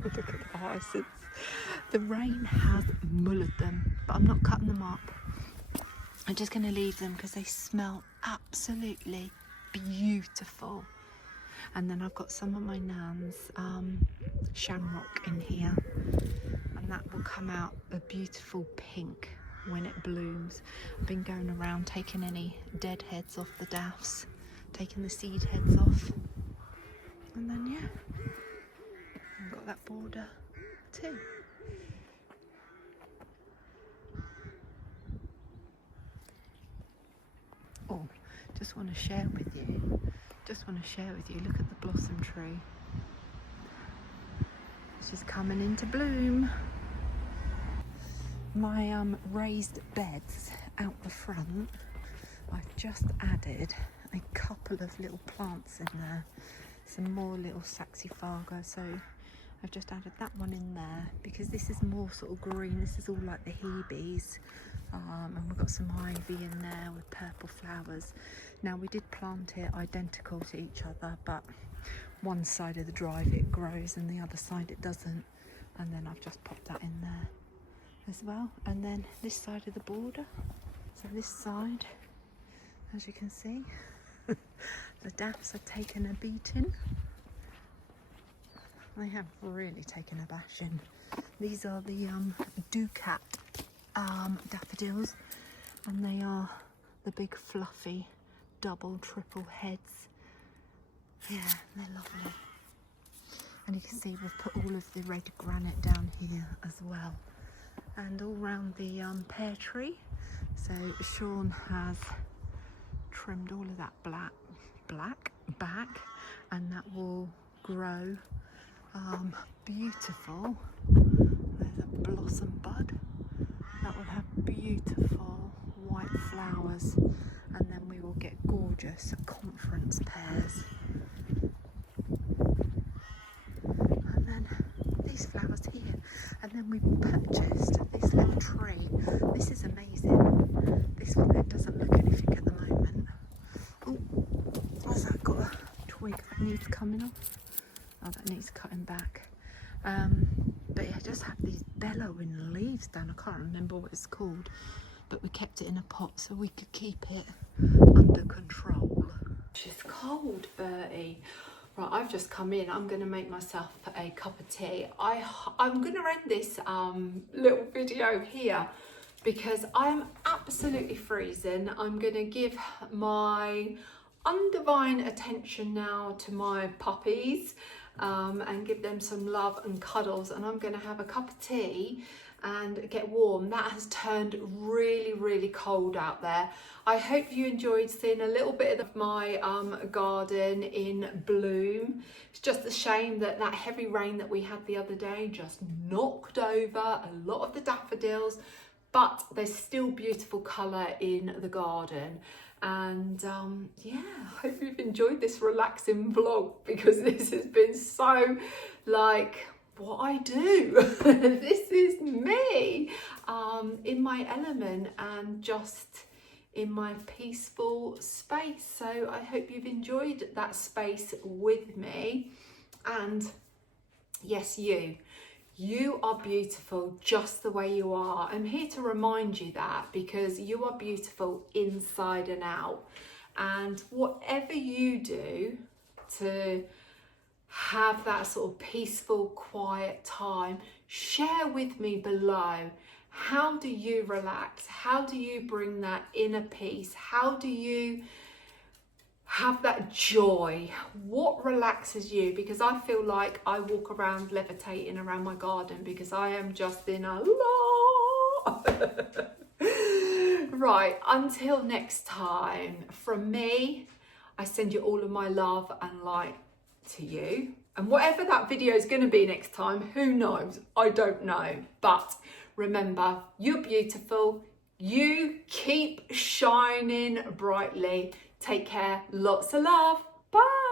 look at the hyacinths. The rain has mullered them, but I'm not cutting them up. I'm just going to leave them because they smell absolutely beautiful. And then I've got some of my nan's shamrock in here, and that will come out a beautiful pink when it blooms. I've been going around taking any dead heads off the daffs, taking the seed heads off, and then yeah, I've got that border too. Oh, just want to share with you. Look at the blossom tree. She's coming into bloom. My raised beds out the front, I've just added a couple of little plants in there. Some more little saxifraga. So I've just added that one in there because this is more sort of green. This is all like the Hebes. And we've got some ivy in there with purple flowers. Now we did plant it identical to each other, but one side of the drive it grows and the other side it doesn't. And then I've just popped that in there as well. And then this side of the border. So this side, as you can see, the daffs have taken a beating. They have really taken a bashing. These are the Ducat daffodils, and they are the big fluffy double triple heads. Yeah, they're lovely. And you can see we've put all of the red granite down here as well, and all round the pear tree. So Sean has trimmed all of that black back, and that will grow beautiful. There's a blossom bud that will have beautiful white flowers, and then we will get gorgeous conference pears. And then these flowers here, and then we purchased this little tree. This is amazing. This one, it doesn't look anything at the moment. Oh, has that got a twig that needs coming off? Oh, that needs cutting back. But yeah, just have these bellowing leaves down. I can't remember what it's called, but we kept it in a pot so we could keep it under control. It's cold, Bertie. Right, I've just come in. I'm going to make myself a cup of tea. I'm going to end this little video here because I'm absolutely freezing. I'm going to give my undivine attention now to my puppies and give them some love and cuddles, and I'm going to have a cup of tea and get warm. That has turned really, really cold out there. I hope you enjoyed seeing a little bit of my garden in bloom. It's just a shame that that heavy rain that we had the other day just knocked over a lot of the daffodils, but there's still beautiful colour in the garden. And yeah, I hope you've enjoyed this relaxing vlog, because this has been so like what I do. This is me in my element and just in my peaceful space. So I hope you've enjoyed that space with me. And yes, you are beautiful just the way you are. I'm here to remind you that, because you are beautiful inside and out. And whatever you do to have that sort of peaceful, quiet time, share with me below. How do you relax? How do you bring that inner peace? How do you have that joy? What relaxes you? Because I feel like I walk around levitating around my garden because I am just in a lot. Right, until next time, from me, I send you all of my love and light to you. And whatever that video is going to be next time, who knows? I don't know. But remember, you're beautiful. You keep shining brightly. Take care. Lots of love. Bye.